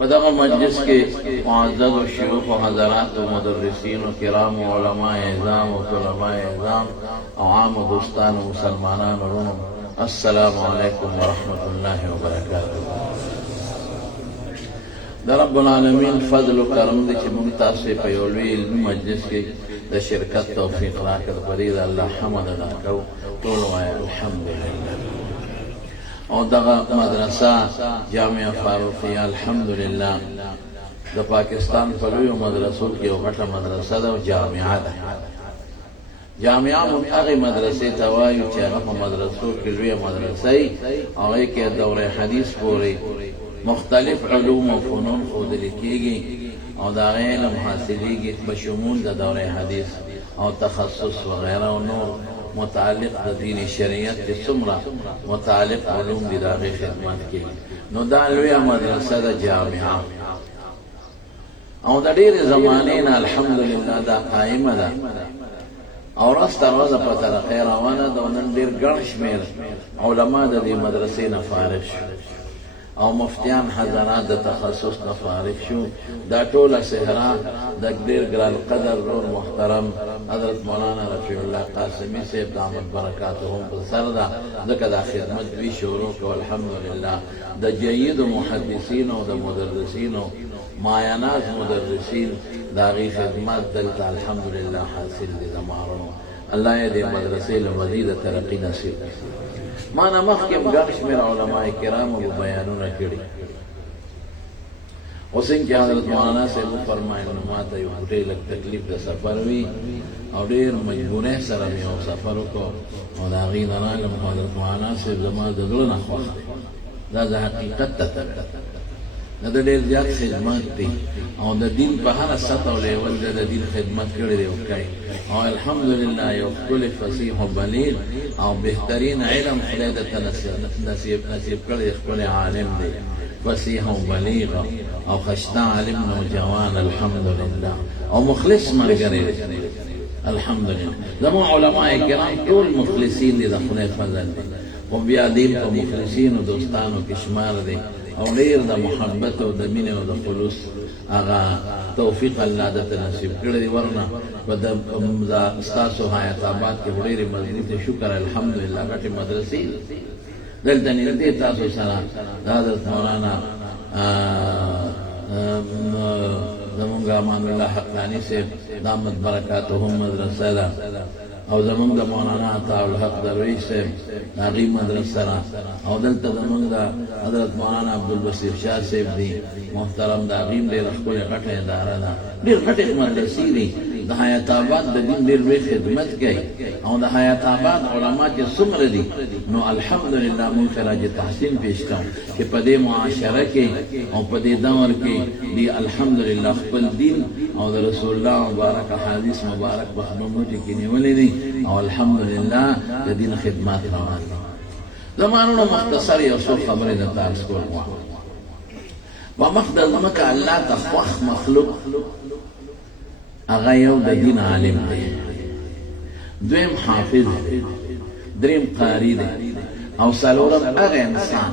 بدغه مجلس کې معزز و شیوخ و حضرات و مدرسین و کرام و علماء اعظام و طلباء اعظام و عام و دوستان و مسلمانان ورونو، السلام علیکم ورحمۃ اللہ وبرکاتہ. د رب العالمین فضل و کرم دی چې موږ تاسو په یو لوی علمي مجلس کې د شرکت توفیق راکړ. په دې د الله حمد ادا کوو. ټول وایي الحمدلله. او دغه مدرسه جامعه فاروقیه الحمدلله د پاکستان په لویو مدرسو کې یو غټه مدرسه ده او جامعه ده. جامعه موږ هغې مدرسې ته وایو چې هغه په مدرسو کې لویه مدرسه وي، هغې کې دوره حدیث پورې مختلف علوم و فنون ښودل کېږي او د هغې علم حاصلېږي په شمول د دوره حدیث او تخصص وغیره او نور متعلق د دین شریعت کې څومره متعلق علوم دي د هغې خدمت کېږي. نو دا لویه مدرسه ده جامعه او د ډېرې زمانې نه الحمدلله دا قایمه ده او ورځ تر ورځه په ترقۍ روانه ده. او نن ډېر ګڼ شمېر علما د دې مدرسې نه فارغ شو او مفتیان حضرات د تخصص نه فارغ شو. دا ټوله صحرا د ډېر ګران قدر نور محترم حضرت مولانا رفیع الله قاسمي صاحب دامت برکاتهم په سر ده، ځکه دا خدمت دوی شروع کړو. الحمدلله د جید محدثین او د مدرسین او مایاناز مدرسین د هغې خدمت دلته الحمدلله حاصل دي. زمارو الله یې دې مدرسې له مزیده ترقي نصیب کړي. ما نه مخکې ګڼ شمېر علماء کرامو به بیانونه کړي. اوس چې حضرت مولانا صاحب وفرمایل نو ما ته یو فوټی لږ تکلیف د سفر وي او ډېر مجبورۍ سره مې یو سفر وکړو او د هغې نه راغلم. حضرت مولانا صاحب زما د زړه نه خوښ دی. دا د حقیقت ته تګ نه د ډېر زیات خدمت دی او د دین په هره سطح او لیول د دین خدمت کړی دی وکړي. او الحمدلله یو ښکلی فصیح و بلیغ او بهترین علم خدای درته نصیب کړی. ښکلی عالم دی، فصیح و بلیغ او خشته عالم نوجوان الحمدلله او مخلص ملګری دی. الحمدلله زموږ علماء کرام ټول مخلصین دي، د خدای فضل دی. خو بیا دین په مخلصینو دوستانو کې شمار دی او ډېر د محبت او د مینې او د خلوص هغه توفیق الله درته نصیب کړی دی. ورنه په ستاسو حیات آباد کې ډېرې مضبوطې شکر الحمدلله غټې مدرسې دلته نږدې تاسو سره د حضرت مولانا زمونږ امان الله حقانی صاحب دامت برکاتهم مدرسه ده او زمونږ د مولانا عطا الحق درویش صاحب د هغې مدرسه ده او دلته زمونږ د حضرت مولانا عبدالبصیر شاه صاحب دي محترم، د هغې هم ډېره ښکلې غټه اداره ده. ډېر غټې مدرسې دي. د حیات آباد د دین ډېر لوی خدمت کوي او د حیات آباد علما چې څومره دي نو الحمدلله موږ خراج تحسین پیش کوو چې په دې معاشره کې او په دې دور کې دی الحمدلله خپل دین او د رسول الله مبارک حدیث مبارک په خدمتو کې نیولې دي او الحمدلله د دین خدمات روان دي. زمانونو مختصر یو څو خبرې درته عرض کول غواړم. په مخ د ځمکه الله ته خوښ مخلوق هغه یو د دین عالم دی، دویم حافظ دی، دریم قاری دی او څلورم هغه انسان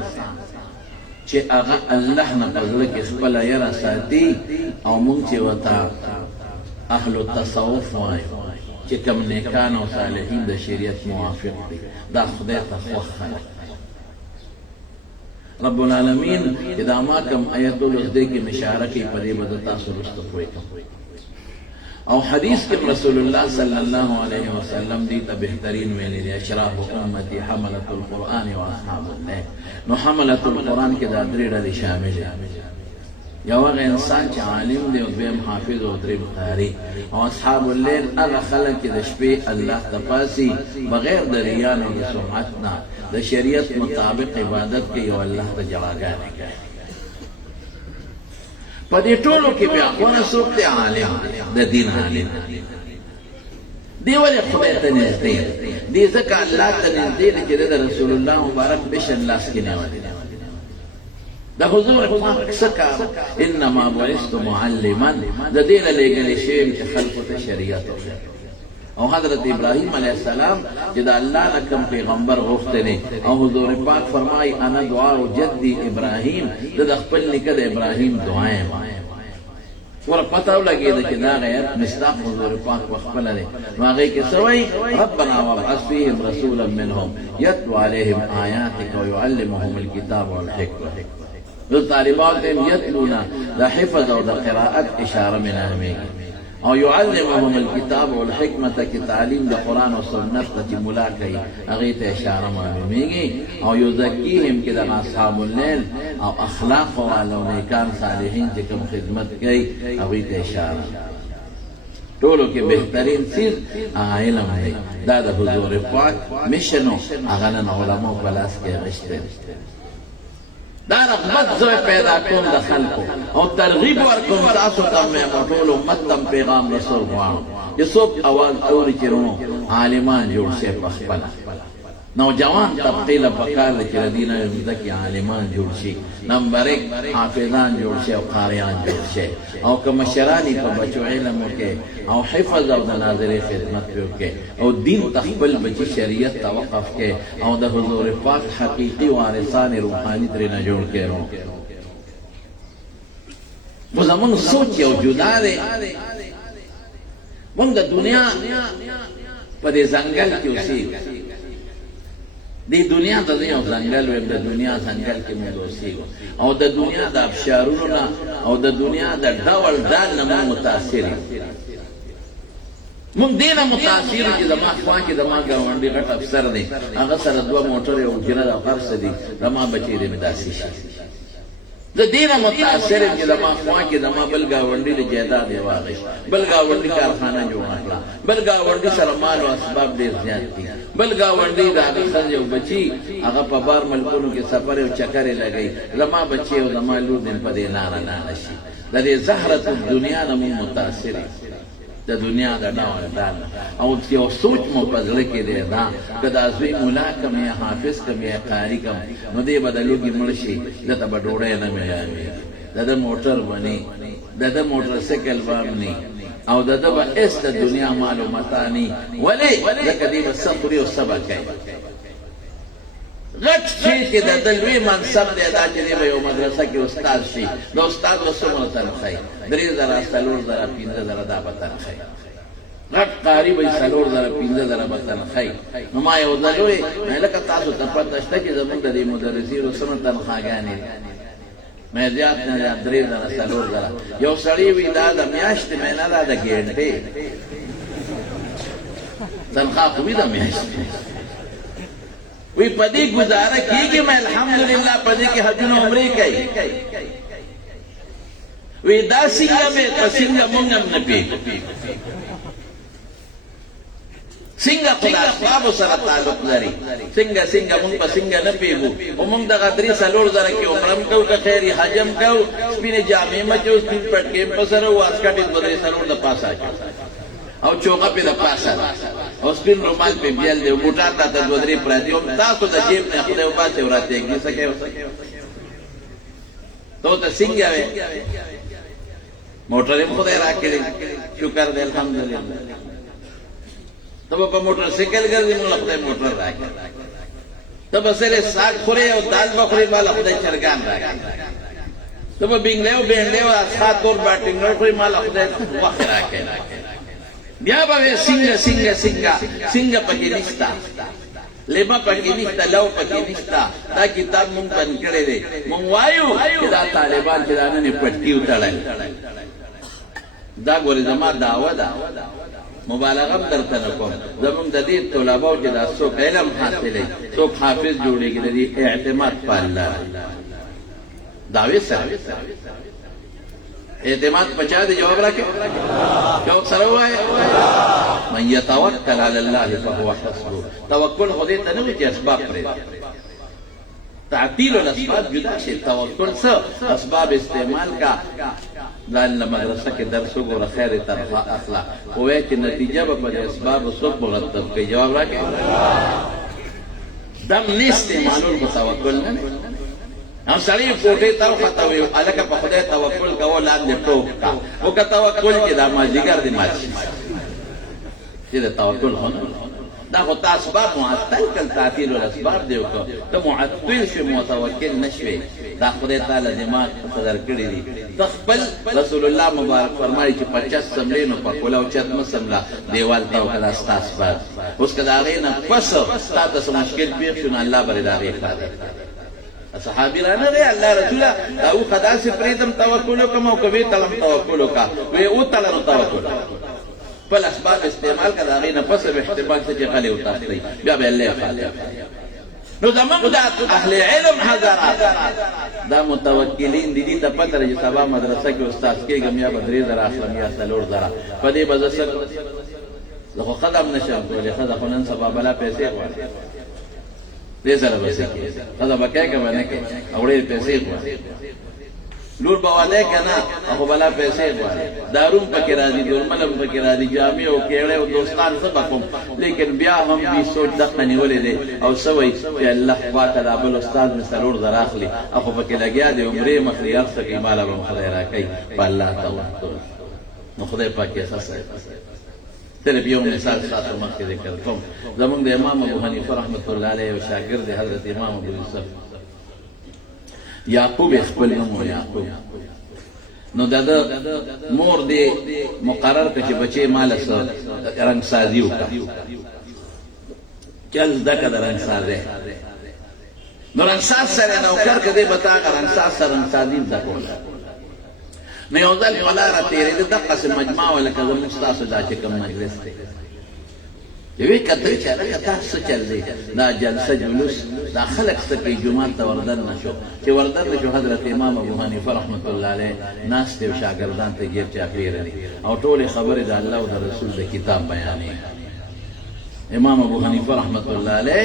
چې هغه الله نه په زړه کې خپله یره ساتي او موږ چې ورته اهل التصوف وایو چې کوم نیکان او صالحین د شریعت موافق دي، دا خدای ته خوښ خلک. رب العالمین چې دا ما کوم آیت ولوستی کې اشاره کوي په دې به د تاسو وروسته پوه کړم. او حدیث کې رسول الله صلی الله علیه وسلم دی ته بهترین ویلي دی اشراف امتی حملة القرآن و اصحاب الليل. نو حملة القرآن کې دا درې ډلې شامل دي. یو هغه انسان چې عالم دی او دویم حافظ او دریم قاری. او اصحاب الليل هغه خلک چې د شپې الله ته پاسي بغیر د ریا نه او د سمعت نه د شریعت مطابق عبادت کوي او الله ته جواګانې کوي. په دې ټولو کې بیا خونه څوک دی؟ عالم د دین عالم دی. ولې خدای ته نږدې دی؟ ځکه الله ته نږدې دی چې د رسول الله مبارک بشر لاس کې نیولی دی. د حضور پاک څه کار؟ انما بعثت معلما، د دې نه لېږلی شوی یم چې خلکو ته شریعت وښیم. او حضرت ابراہیم علیہ السلام جدا اللہ لکم پیغمبر غفتنے او حضور پاک فرمائی انا دعا جدی ابراہیم دد اخپل نکد ابراہیم دعائیں ور پتاو لگی دا کہ دا غیرت مصداق حضور پاک وخپل دے واغی کے سوئی ربنا وابعث فیہم رسولا منہم یتلو علیہم آیاتک ویعلمہم الکتاب والحکمہ دو طالبات دیم یتلونا دا حفظ او دا قراءت اشارہ من اہمیگی او يعلمهم الكتاب والحکمت کی تعلیم دا قرآن و سنت تا ملا کئی اغیت اشارہ معلومیگی او یزکیہم کی دا اصحاب اللیل او اخلاق والا و نیکان صالحین چکم خدمت کئی اغیت اشارہ طولو کی بہترین چیز علم ہے دا دا حضور پاک مشنو اغنن علماء پلاس کے غشتے دا رغبت زوی پیدا کن دا خلقو او ترغیب ورکن تاسو تم میں مطول امت تم پیغام رسول خوانو یہ سب آواز اوری چرونو عالمان جوڑ سے پخپلا نوجوان تبقیل پکار لکی ردینہ یمدکی عالمان جوڑ شی نمبر ایک حافظان جوڑ شی او قاریان جوڑ شی او کمشرانی پا بچو علمو کے او حفظ او دا ناظر خدمت پیو کے او دین تخبل بچی شریعت توقف کے او دا حضور پاک حقیقی وارثان روحانی ترینا جوڑ کے رو وہ زمان سوچی او جدا دے وہ دا دنیا پا دے زنگل کیو سی دی دنیا تا دی او زنگل ویم دا دنیا زنگل کی مدوسی گو او دا دنیا دا افشارونا او دا دنیا دا ڈاول ڈال نمون متاثری مونگ دینا متاثری چی دا ما خوان کی دا ما گاونڈی غٹ افسر دی اگر سر دو موٹر او جنہ دا قرص دی دا ما بچی دی مداسی شا دا دینا متاثری چی دا ما خوان کی دا ما بل گاونڈی دی جیدہ دی واغش بل گاونڈی کارخانہ جو نکلا بل گاونڈی سر مال و اسباب دیر زیاد دی بل گاونڈی دا آگا خرج و بچی آگا پا بار ملکونو کے سفر و چکر لگئی لما بچی و لما لور دن پا دے نانا نانشی دا دے زہرت دنیا نمون متاثری دا دنیا دا ڈاول ڈالا او تیو سوچ مو پزلکی دے دا کدا ازوی مولا کم یا حافظ کم یا قاری کم نو دے بدلوگی مرشی دا تا بڑوڑے نمی آمی دا دا موٹر بنی دا دا موٹر سیکل بامنی او دا دا با اس دا دنیا معلومتانی ولی لکا دی با سفری و سبا کئی غٹ چیز که دا دلوی منصب دے دا چیزی با یو مدرسہ کی استاد شی دا استاد و سمو تنخی دری ذرا سلور ذرا پینزه ذرا دا با تنخی غٹ قاری بای سلور ذرا پینزه ذرا با تنخی نما یو دلوی میں لکا تاسو تپتشتا کی زمان دا دی مدرسی و سمو تنخاگانی میں زیاد نے زیاد دری ذرا سلور ذرا یو سڑی وی دا دا میاشت میں نا دا گینٹے تنخواہ خوبی دا میاشت وی پدی گزارہ کی کہ میں الحمدللہ پدی کی حجن عمری کئی وی دا سنگا میں پسنگا منگم نپی سنگا خدا اسباب سر تعلق لری سنگا منگ پا سنگا نپیگو و منگ دا غدری سلور ذرا کی عمرم کو کا خیری حجم کو سپین جامعی مچو سپین پٹکیم پسر و آسکٹی بدری سلور دا پاسا جو او چوکا پی دا پاسا او سپین رومال پی بیل دے موٹا تا تا بدری پراتی تاسو دا جیب نے خدای و پاسے وراتی ایک دی سکے تو تا سنگا وے موٹرم خدای راکی دے شکر دے الحمدللہ تب پا موٹر سیکل گردی مولا خدای موٹر راکی تب سرے ساگ خورے او دال بخوری مالا خدای چرگان راکی تب بینگلے و اسخات اور باٹنگ خوری مالا خدای وقت راکی بیا باوے سنگا پکی نشتا لما پکی نشتا لو پکی نشتا دا کتاب مونگ پن کرے دے مونگ وایو دا طالبان چدانا نے پٹکیو تڑل دا گوری زمان دعوه دا مبالغم در تنکم زمان دا دی طلباو چدا سوک علم حاصلے سوک حافظ جوڑے گی دا دی اعتماد پا اللہ دعوی سر اعتماد پچا دے جواب رکھے کیا سر ہوا ہے من یتوکل علی اللہ فهو حسبو توکل خودی تنوی چی اسباب پرے تعطیل الاسباب جدا شے توکل سا اسباب استعمال کا لان مدرسہ کے درسوں کو خیر تنخواہ اخلاق ہوئے کہ نتیجہ پر اسباب سب مرتب کے جواب رکھے دم نیستے معلوم کو توکل نہ ہم سڑی کوٹے تاو خطاوی علاقہ پا خدای توکل کا وہ لان دے ٹوک کا وہ کا توکل کی دا ما جگر دی ماچی چې د توکل خو دا خو تا اسباب معطل کړل تعطیل الاسباب دی وکړه ته معطل شوې متوکل نه شوې دا خدای تعالی دماغ قدر کړی دی ته خپل رسول الله مبارک فرمایي چې 50 سملې نو په کولا او چت مسملا دیوال ته وکړه ستا اسباب اوس که د هغې نه پس تا ته څه مشکل پېښ شو نو الله به د هغې خاطر صحابي رانه دی الله رسوله دا اوښه داسې پرېږدم توکل وکړم او که ویې تړم توکل وکړه ویې وتړه نو توکل خپل اسباب استعمال کړه د هغې نه پس به احتمال څه چې غلې وتښتئ بیا به الله خاطر نو زمونږ دا اهل علم حضرات دا متوکلین دي دي ته پته ده چې سبا مدرسه کې استاد کېږم یا به 3,000 اخلم یا 4,000 په دې به زه څه زه خو ښه هم نشم کولی ښځه خو نن سبا بلا پیسې غواړي دې سره به څه کېږي ښځه به کوې که به نه کوې او ډېرې پیسې غواړي لور به والی که نه خو بلا پیسې غواړي دارو پکې راځي دورمل هم پکې راځي جامې او کیړې او دوستان څه به کوم لیکن بیا هم دې سوچ دقه نیولی دی او څه وایي چې الله خواته دا بل استاد مې 4,000 اخلي خو پکې لګیا دی عمرې مخلي هر څه کوي ماله به م خدای راکوي په الله توکل نو خدای پاک یې ښه صحیح صرف یو مثال ستاسو مخکې ذکر کوم زمونږ د امام ابو حنیفه رحمت الله علیه یو شاګرد دی حضرت امام ابو یوسف یعقوب خپل نوم و یعقوب نو د مور دې مقرر کړه چې بچې ماله څه رنګسازي وکړه چل زده کړه د رنګسازۍ نو رنګساز سره نوکر که دی به تا هغه رنګساز سره رنګسازي زده کوله نو یو ځل په لاره تېرېده دقسې مجمع وه لکه زموږ ستاسو دا چې کوم مجلس دی یوې کتل چې هلکه دا څه چل دی دا جلسه جلوس دا خلک څه کوي جومات ته وردن نه شو چې وردن نه شو حضرت امام ابو حنیفه رحمت الله علیه ناست دی او شاګردان ته ګیر چاپېره دي او ټولې خبرې د الله او د رسول د کتاب بیانې امام ابو حنیفه رحمت الله علیه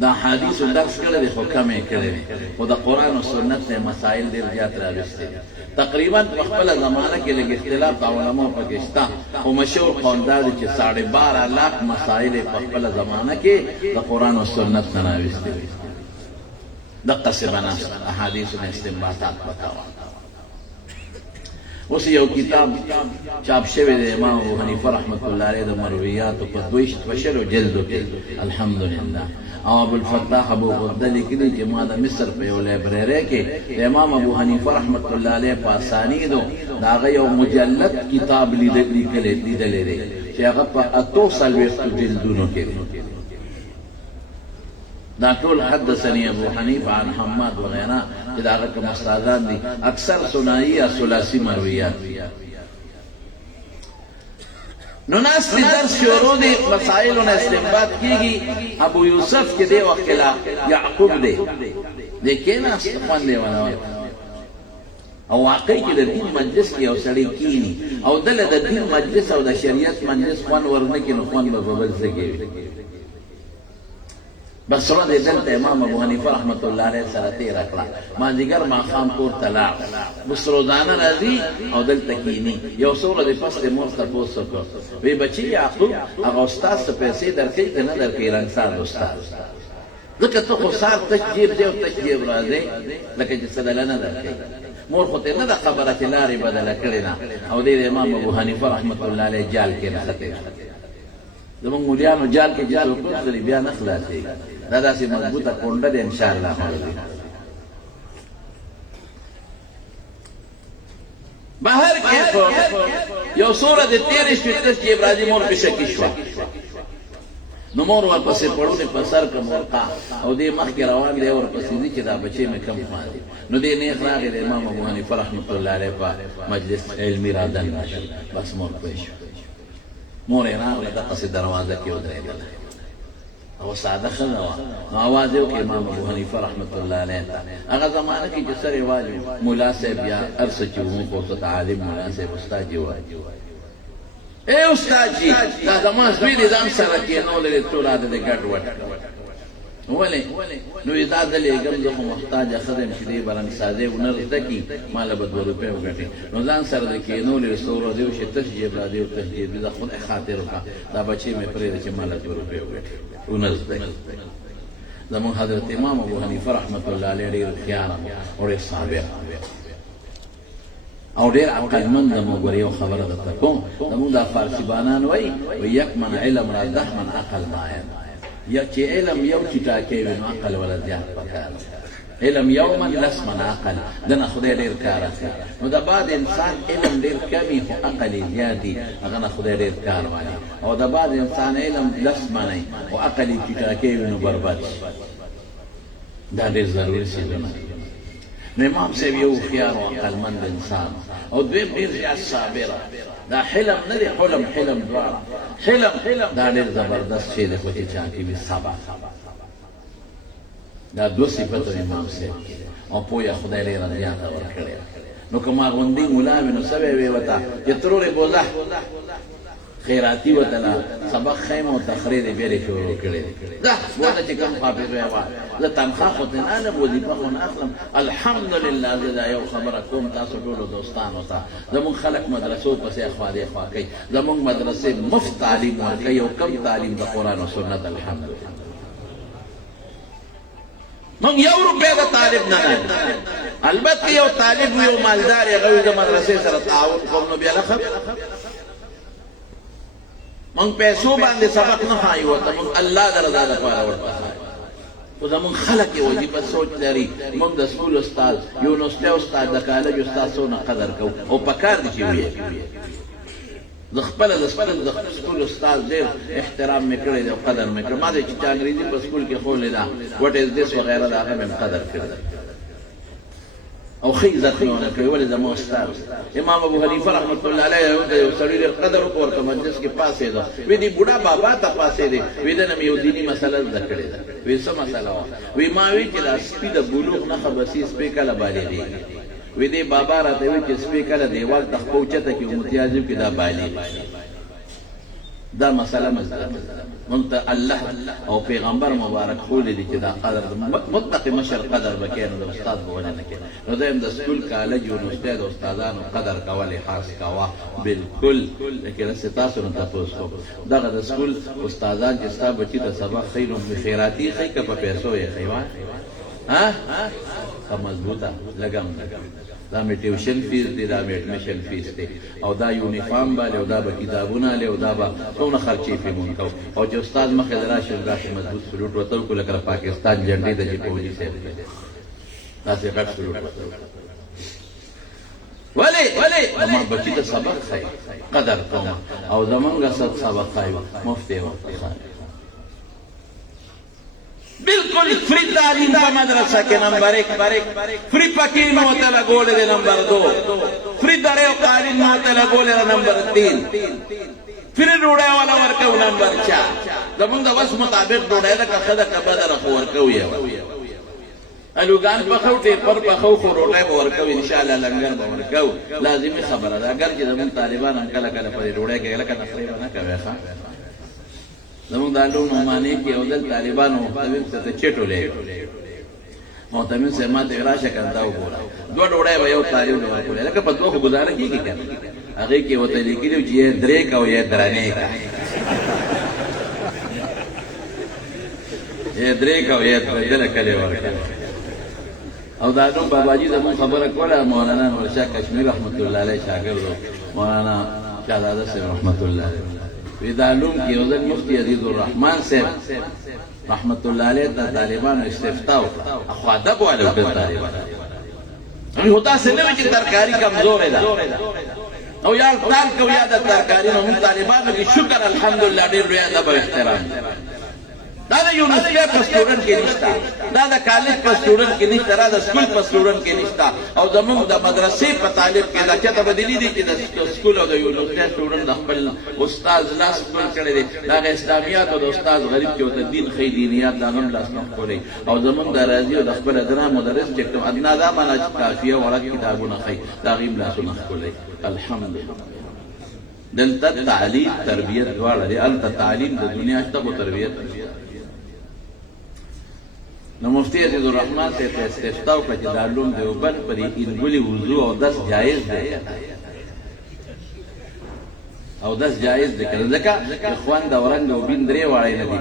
دا حدیثو درس کړی دی خو کم یې کړی دی خو د قرآن و سنت نه مسایل ډېر زیات راویستي دي تقریبا په خپله زمانه کې لږ اختلاف د علماو پکې شته خو مشهور قول دا دی چې 12.5 لاک مسایل یې په خپله زمانه کې د قرآن و سنت نه راویستي دي دقسې به ناست احادیثو نه استنباطات پکوه اوس یو کتاب چاپ شوی دی امام ابو حنیفه رحمت الله علیه د مرویاتو په 22 جلدو کې الحمدلله او ابوالفتاح ابو غده لیکلي چې ما د مصر په یو لایبررۍ کې د امام ابو حنیفه رحمت الله علیه په اسانیدو د هغه یو مجلد کتاب لیدلی دی چې هغه په 48 جلدونو کې دی دا ټول حدثني ابو حنیفه عن حماد وغیره چې د هغه کوم استادان دي اکثر ثنایی یا ثلاثي مرویات نو ناس دی درس شروع دی مسائلو نه استنباط کیږي ابو یوسف کې دی وخت لا یعقوب دی کېناست خوند دی ولا او واقعي کې د دین مجلس کې یو سړی کینی او دله د دین مجلس او د شریعت مجلس خوند ورنه کې نو خوند به بل څه کوي بس سره دې دلته امام ابو حنیفه رحمت الله علیه سره تېره کړه مازدیګر ماښام کور ته لاړ بس روزانه راځي او دلته کښېني یو څه ورځې پس دې مور تپوس وکړ وی بچي یعقوب هغه استاد څه پیسې درکوي که نه درکوي رنګساز استاد ځکه ته خو سار تش جیب دی او تش جیب راځې لکه چې څه دله نه درکوي مور خو ته نه ده خبره چې لارې بدله کړې نه او دې د امام ابو حنیفه رحمت الله علیه جال کې نښتې زمونږ مولیانو جال کې چې څوک وکړي بیا نه خلاصېږي دا داسې مضبوطه کونډه ده انشاءالله بهر کې یو سوره د 13 شپېته چې ابراهیم مور پې شکي شوه نو مور ورپسې پړونې په سر کړم ورقا او دې مخکې روان دی ورپسې ځي چې دا بچی مې کم خواندي نو دې نیغ راغی د امام ابو حنیفه رحمت الله علیه په مجلس علمي رادن راشي بس مور پوه شو مور یې راغله دقسې دروازه کې ودرېدله او ساده ښځه وه نو اواز یې وکړ امام ابو حنیفه رحمت الله علیه ته هغه زمانه کې چې سر رواج ملا صاحب یا هر څه چې ومو خو ورته عالم ملا صاحب استاد یې وایي اے استاد جی دا زما زوی دې ځان سره کېنولی دی ټول عاده د ګډ وډ ولې نو یې دا دلېږم زه خو محتاجه ښه یم چې دې به رنګسازۍ ونه زده کړي ما له به 2 روپۍ وګټې نو ځان سره د کېنولې څو ورځې وشي تش جیب راځي او تش جیب دا خدای خاطر وکړه دا بچی مې پرېږده چې ما له 2 روپۍ وګټې ونه زده کړي زموږ حضرت امام ابو حنیفه رحمت الله علیه ډېر هوښیار او ډېر صابر او ډېر عقلمند زموږ ور یو خبره درته کوم زموږ دا فارسي بانان وایي یک من علم را 10 من عقل ماین یا چې علم یو چټاکې وي نو عقل ولا زیات پکار علم یوما لس من عقل دنه خدای ډېر کار اخلي نو د بعد انسان علم ډېر کمی خو عقل یې زیات دي هغه نه خدای ډېر کار والی او د بعد انسان علم لس منی او عقل یې چټاکې وي نو برباد شي دا ډېر ضروري څیزونه نو امام صاحب یو هوښیار او عقلمند انسان او دویم ډېر زیات صابره دا حلم نه دی حلم دواړه حلم دا ډېر زبردست شی دی خو چې چا کې وي صبر دا دو صفتو امام صاحب او پویا خدای ډېره زیاته ورکړې نو که ما غوندې ملا وي نو څه به وې ورته چې ترورې بوزه خیراتی وطنا سبق خیم او تقریر بیرې شروع کړې ده وته چې کوم حافظ وایي زه تنخواه خو نه لم وظیفه خو نه اخلم الحمدلله زه دا یو خبره کوم تاسو ټولو دوستانو ته زموږ خلک مدرسو پسې خوا دې خوا کوي زموږ مدرسې مفت تعلیم ورکوي او کم تعلیم د قرآن او سنت الحمدلله موږ یو روپۍ د طالب نه لرو البته یو طالب یو مالدار هغه د مدرسې سره تعاون کوم نو بیا لخب موږ پیسو باندې سبق نه خایو ته موږ الله د رضا لپاره ورته خو زموږ خلک یې وظیفه سوچ لري موږ د سکول استاد یونیورسټي استاد د کالج استاد څونه قدر کوو او پکار دي چې ویې د خپل سکول استاد ډېر احترام مې کړی دی او قدر مې کړی ما چې انګریزي په سکول کې ښوولې ده وټ از دس وغیره د هغه مې قدر کړی او ښه عزت مې ونه کړی ولې زما استاد امام ابو حنیفه رحمت الله علیه یو سړي ډېر قدر وکړ ورته مجلس کې پاڅېده وی دې بوډا بابا ته پاڅېدې وی ده نه مې یو دیني مسله زده کړې ده وی څه مسله وه وی ما وی چې دا سپي د بلوغ نښه بسي سپی کله بالغېږي وی دې بابا راته وی چې سپی کله دیوال ته خپه اوچته کړي متیازم کې دا بالغ دا مسله مونږ ته الله او پیغمبر مبارک ښوولي دي چې دا قدر مطلق مشر قدر به کوې نو د استاد به ولې نه کوې نو دویم د سکول کالج یونیورسټۍ د استادانو قدر کوه لحاظ کوه بالکل لیکن هسې تاسو نه تپوس کوم دغه د سکول استادان چې ستا بچي ته سبق ښیي نو خیراتي ښیي که په پیسو یې ښیي ښه مضبوطه لګم دا مې ټیوشن فیس دی دا مې اډمیشن فیس دی او دا یونیفارم به او دا به کتابونه لې او دا به څومره خرچې پې مونږ کوو او چې استاد مخې ته راشي داسې مضبوط سلوټ ورته وکړو لکه پاکستان جنډې ته چې فوجي صاحب داسې غټ سلوټ ورته ولې زما بچي ته سبق ښایي قدر کوم او زمونږ سبق ښایي مفت یې ورته ښایي بالکل فری تعلیم په مدرسه کې نمبر 1 فری پکې نو ته لګولې ده نمبر 2 فری درې او قالین نو ته لګولې ده نمبر 3 فری ډوډۍ والا ورکو نمبر 4 زمونږ د وس مطابق ډوډۍ ده که خده که بدر خو ورکو یې الوګان په خو ټیر پر په خو ډوډۍ به ورکو ان شاء الله لنګر به ورکو لازمي خبره ده اگر چې زمونږ طالبان هم کله کله په ډوډۍ کې لکه تقریبا نه کوي ښه زمونږ د علوم نعماني کې یو ځل طالبانو محتمین ته چټو لې محتمین صاحب ما ته راشه کنه دا وګوره دوه ډوډۍ به یو طالب له ورکولې لکه په دوه خو ګزاره کېږي که نه هغې کې ورته لیکلي چې یې درې کا او یې درنې کا یې درې کا او یې دله کلې ورکړه او دا نوم باباجي زموږ خبره کوله مولانا نورشاه کشمیر رحمت الله علیه شاګرد مولانا شهزاده صاحب رحمت الله علیه وی دا علوم کې یو ځل مفتي عزیز الرحمن صاحب رحمت الله علیه ته طالبانو استفتاء وکړه خو ادب والا وکړه طالبان خو داسې نه وي چې ترکاري کمزورې ده او یا تال کو یا د ترکاري نو موږ طالبانو کې شکر الحمدلله ډېر لوی ادب او احترام دا د یونیورسټۍ په سټوډنټ کې نشته دا د کالج په سټوډنټ کې نشته دا د سکول په سټوډنټ کې نشته او زموږ د مدرسې په طالب کې دا چېرته به دلیل دی چې د سکول او د یونیورسټۍ سټوډنټ د خپل استاد لاس ښکل کړی دی د هغه اسلامیات او د استاد غریب چې ورته دین ښیي دینیات د هغه هم لاس نه ښکلی او زموږ د راضي او د خپل ادنا مدرس چې کوم ادنا دا معنا چې کافیه ورک کتابونه ښیي د هغې هم لاسونه ښکلی الحمدلله دلته تعلیم تربیت دواړه دی هلته تعلیم د دنیا شته خو تربیت نو مفتی عزیز الرحمن سے استفتاء وکړه چې د علوم دیوبند پر انګولي وضو او دس جایز دی او دس جایز دی که ځکه اخوان د اورنګ او بین درې واړی نه دي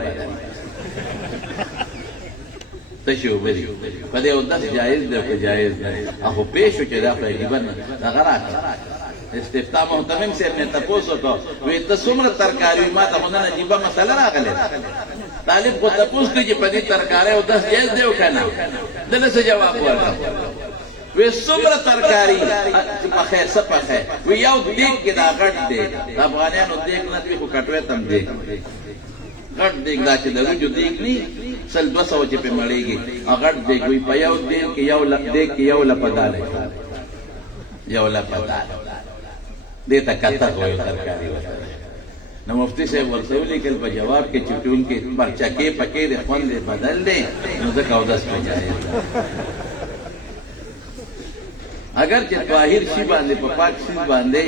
تشي وبري په دې او داس جایز دی که جایز دی خو پیښو چې دا تقریبا هغه راکړه استفتاء محتمم صاحب نے تپوس وکړو وی ته څومره ترکاري ما ته مونږ عجیبه مسله راغله طالب کو تپوس کوي چې په دې ترکاري او داس جایز دی او کنه دله څه جواب ورکړ وی څومره ترکاري په خیر څه په خیر وی یو دیګ کې دا غټ دی افغانانو دیګ نه دی خو کټوي تم دی غټ دیګ دا چې دغه جو دیګ نی سل 200 چې په مړېږي غټ دیګ وی په یو دیګ کې یو دیګ کې یو لپداله یو لپداله دې ته کته کوي ترکاري وته نو مفتی صاحب ورته ولیکل په جواب کې چې ټول کې پرچکه پکې د خوند بدل دی نو ځکه او داس پجایي اگر چې طاهر شي باندې په پاک شي باندې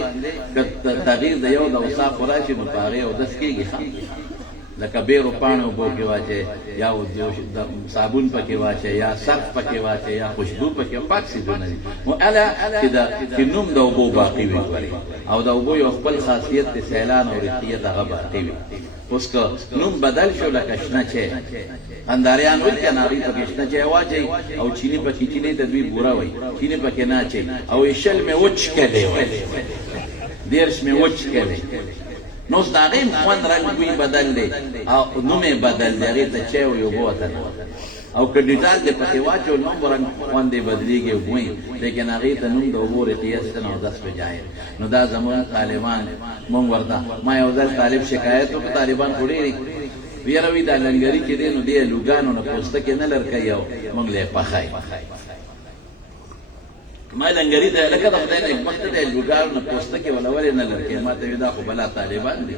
تغییر د یو د اوصاف راشي نو پاره او داس کېږي لکه بیرو پانو بو کې واچي یا صابون پکې واچي یا صرف پکې واچي یا خوشبو پکې پاک شي دونه نو الا چې نوم د اوبو باقی وي او د اوبو یو خپل خاصیت د سیلان او رقیت هغه باقی وي اوس که نوم بدل شو لکه شنه چې انداریان وي کناري پکې شنه چې واچي او چینی پکې چینی د دوی بورا وي چینی پکې نه اچي او شل مې وچ کړي وي دیرش مې وچ کړي نو ستاغیم خوند رنگوی بدل دی او نومه بدل دی اغیر تا چه و یو بوتا او که ډیټال دې پکې واچو نو برنګ باندې بدلیږي وای لیکن هغه ته نوم د عبور قیاس نه او داس بجای نو دا زمون طالبان مونږ ورته ما یو ځل طالب شکایت وکړ طالبان وړي ویروي دا لنګری کې دي نو دی لوګانو نه پوسټ کې نه لړکایو مونږ له پخای ما لنګری ته لکه د خدای نه مخته د لوګانو نه پوسټ کې ولول نه لړکې ما ته دا خو بلا طالبان دي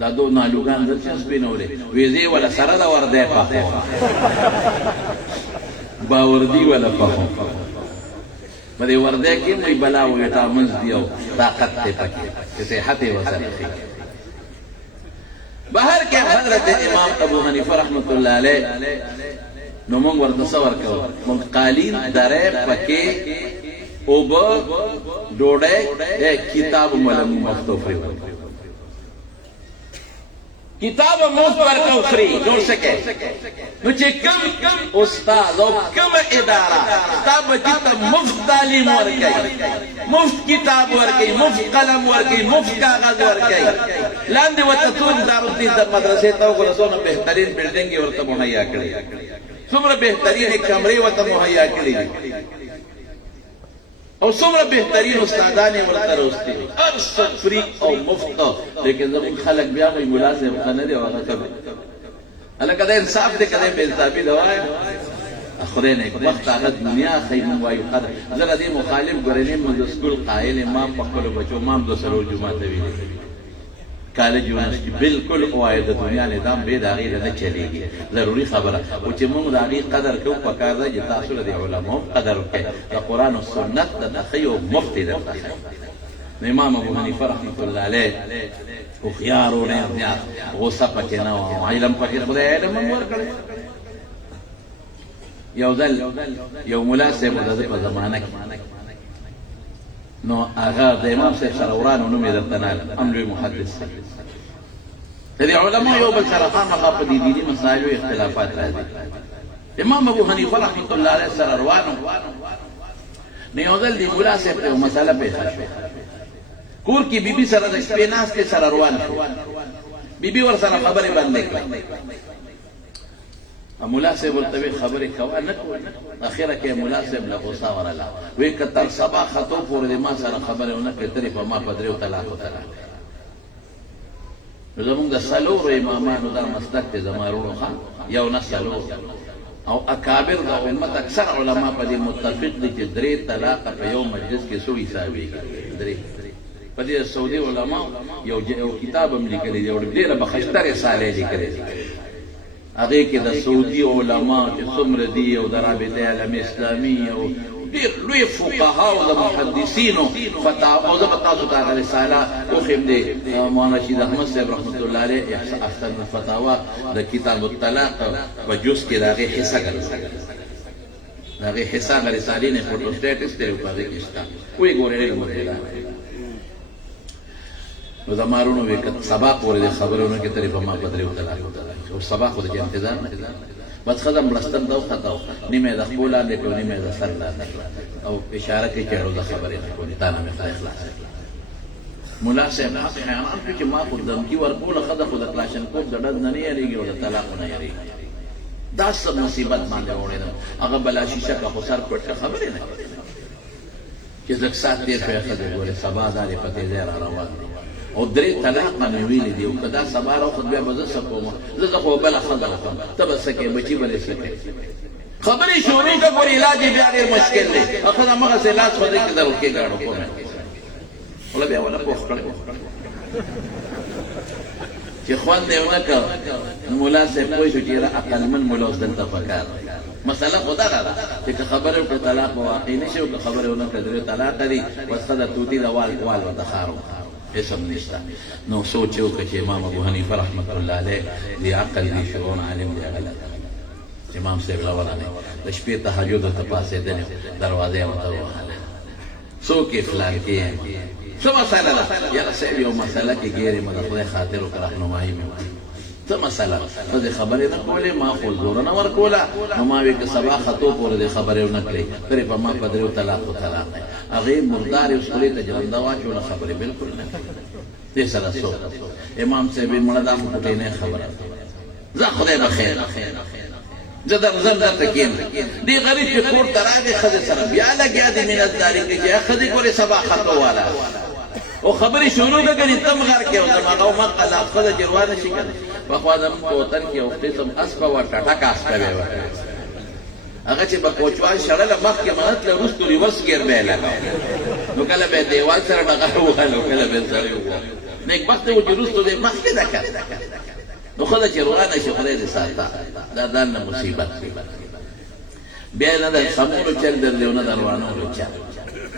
دا دو نالوګان د څه سپینولې ویزه ولا سره دا ورده پخو باوردی ولا پخو مده ورده کې مې بلا وې تا منځ دیو طاقت ته پکې چې صحت وسره بهر کې حضرت امام ابو حنیفه رحمت الله علیه نو موږ ورته تصور کوو موږ قالین درې پکې او به ډوډۍ کتاب مولم مفتوفری کتاب مفت ورکو فری جوړ سکے نو چې کم استاد او کم اداره کتاب ته مفت تعلیم ورکړي مفت کتاب ورکړي مفت قلم ورکړي مفت کاغذ ورکړي لاندې وته ټول دارالدین د مدرسې ته ورسونه بهترین بلډینګ ورته مهیا کړي څومره بهترین کمرې ورته مهیا کړي او څومره بهترین استادان ورته راوستي ارشد فری او مفت لیکن زموږ خلک بیا وایي مولا صاحب خانه دی هغه کوي هلکه دا انصاف دی که دی بې انصافي ده وایي خدای نه وخت هغه دنیا ښایي موږ وایو قدر زه د دې مخالف ګورنې مو د سکول قایل امام په خپلو بچو مام دو سلو جمعه ته ویلي کالج یونیورسټي بالکل وایي د دنیا نظام بې د هغې نه چلېږي ضروري خبره خو چې موږ د هغې قدر کوو پکار ده چې تاسو د علماو قدر وکړئ د قرآن و سنت د ښه یو مفت یې درته ښیي نو امام ابو حنیفه رحمت الله علیه هوښیار و ډېر زیات غصه پکې نه وه علم پکې خدای علم هم ورکړی یو ځل یو ملا صاحب د ده په زمانه کې نو هغه د امام صاحب سره ورانو نوم یې درته نه هم لوی محدث دی د دې علماو یو بل سره خامخا په دې دیني مسایلو اختلافات راځي امام ابو حنیفه رحمت الله علیه سره روانو نو یو ځل د ملا صاحب ته یو مسله پیښه شوه کور کې بیبي سره د شپې ناستې سره روان شو بیبي ورسره خبرې بندې کړې مولا صاحب ورته خبرې کوه نه کوه اخره کې مولا صاحب له غوسه ورله وی که تر سبا خطو پورې د ما سره خبرې ونه کړې ترې په ما په درېو طلاق وطلاق نو زمونږ د څلورو امامانو دا مسلک دی زما وروڼو ښه یو نه څلور او اکابر د امت اکثر علما په دې متفق دي چې درې طلاقه په یو مجلس کې څو حسابېږي درې په دې سعودي علماو یو کتاب هم لیکلی دی او ډېره بخښته رسالې لیکلې دي هغې کې د سعودي علما چې څومره دي او د رابطې علم اسلامي او ډېر لوی فقهاو د محدثینو فتاوا او زه به تاسو ته هغه رساله وښیم دی مولانا رشید احمد صاحب رحمت الله علیه احسن الفتاوا د کتاب الطلاق په جز کې د هغې حصه د هغې حصه هغه رسالې نه فوټوسټیټس دی په هغې کې شته ویې ګورې ډېر مفیده نو زما وروڼو وی که سبا پورې د خبرونه کې ترې په ما په درېو طلاق او سبا خو د انتظار نه بس ښځه مړستن ته وخته نیمه یې د خپو لاندې کړو نیمه یې د سر لاندې کړه او اشاره کوي چې اړوده خبرې نه کولې تا نه مې خدای خلاص کړه ملا صاحب هغه حیران شو چې ما خو دمکي ورکوله ښځه خو د کلاشنکوف د ډز نه یېرېږي او د طلاق نه یېرېږي دا څه مصیبت باندې وړېدم هغه بلا شیشه که خو سر پټ که خبرې نه کوي چې زه سات تېر کړی ښځې ګورې سبا دا دې په تېزۍ را روان دي او درې طلاق به مې ویلي دي او که دا سبا راوخت بیا به زه څه کوم زه خو بله ښځه وکړم ته به څه کوې بچي به دې څه کوې خبرې شروع که ګورې علاج یې بیا ډېر مشکل دی او ښځه همغسې لاس خدای کې در کېږاړو کومه وله بیا ونه پوخ کړی چې خوند یې ونه کړ نو ملا صاحب پوه شو چې یاره عقلمن ملا اوس دلته پکار مسله خو دغه ده چې که خبرې وکړه طلاق به واقع نه شي او که خبرې ونه کړه درې طلاقه دي بس ښځه توتي ده وال ورته خار وکړه اسم نشته نو سوچ یې وکړه چې امام ابو حنیفه رحمت الله علیه دې عقل دې شعور عالم دی غلط امام صاحب راورانه د شپې تهجد ته پاڅېدلی دروازه یې ورته ووهله څوک یې فلان کې څه مسله ده یاره صاحب یو مسله کې ګیرې مه د خدای خاطر وکړه رهنمایي مې وکړه څه مسله ښځې خبرې نه کولې ما خو زوره نه ورکوله نو ما وې که سبا خطو پورې دې خبرې ونه کړې پرې په ما په درېو طلاقو طلاق دی هغې مردارې اوس خولې ته جرنده واچوله خبرې بلکل نه دې سره څوک امام صاحب یې مړه دا خو پټینۍ خبره ځه خدای به خیر زه درته کښېنم دې غریب چې کور ته راغې ښځې سره بیا لګیا دې مینتداري کوي چې ښځې ګورې سبا خطو والا او خبرې شروع که ګنې ته م غر کې او زماغه و ما طلاق ښځه چې روانه شي که نه پخوا زمونږ په وطن کې یو قسم اسپه وه ټټکه اسپه به یې وکړه هغه چې به کوچوال شړله مخکې منتله وروستو ریورس ګیر به یې لګاو نو کله به یې دیوال سره ډغره ووهلو کله به یې سړی ووهلو نیکبخته و چې وروستو دی مخکې ده که نو ښځه چې روانه شي خدای دې ساته دا ځان نه مصیبت بیا یې نه د خمولو چل درلې او نه د روانولو چل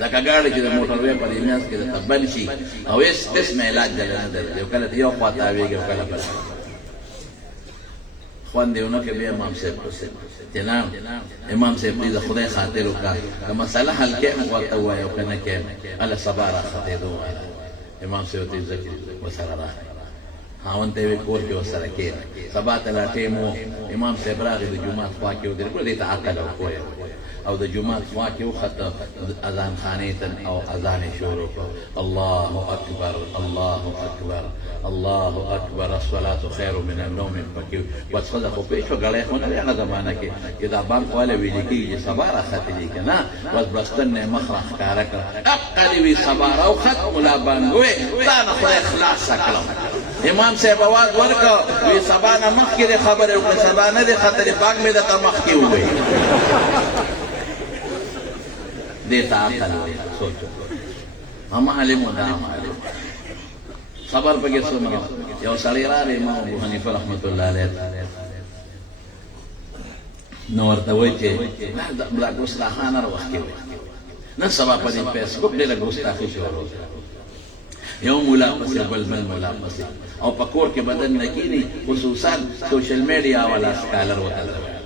لکه ګاډی چې د موټروی په دې میاس کې درته بند شي او هېڅ قسمه علاج دله نه درلې او کله یو خوا تاوېږي او کله بله خوند یې ونه کړې بیا امام صاحب پسې جناب امام صاحب دې د خدای خاطر وکړه که مسله حل کړې نو ورته ووایه او که نه کړې هله سبا راختېدو وایه امام صاحب ته عزت ورسره راغی خاوند ته یې ویل کور کې ورسره کښېنه سبا ته لا ټیم و امام صاحب راغی د جومات خوا کې ودرېد دې ته عقل او پوهه او د جومات خوا کې وخته اذان خانې ته او اذان یې شروع کړ الله اکبر الله اکبر الله اکبر الصلاة خیر من النوم پکې بس ښځه خو پوه شوه ګړی خو نه دی هغه زمانه کې چې دا بانک والا ویلې کېږي چې سبا راختلي که نه بس بستن نه یې مخ راښکاره کړه حقه دې وي سبا راوخت ملا بانګ وې تا نه خدای خلاصه کړم امام صاحب آواز ورکړ وی سبا نه مخکې دې خبرې وکړه سبا نه دې خطرې پاک مې درته مخکې ووایي دې ته عقل سوچو هم عالم و دا هم عالم خبر پکې څومره یو سړی راغی امام ابو حنیفه رحمت الله علیه نو ورته وایي چې دا ګستاخانه وخت کې وایي نن سبا په دې فیسبوک ډېره ګستاخي شروع یو مولا پسې بل مولا پسې او په کور کې بدن نه کینی خصوصا سوشل میډیا والا سکالر وته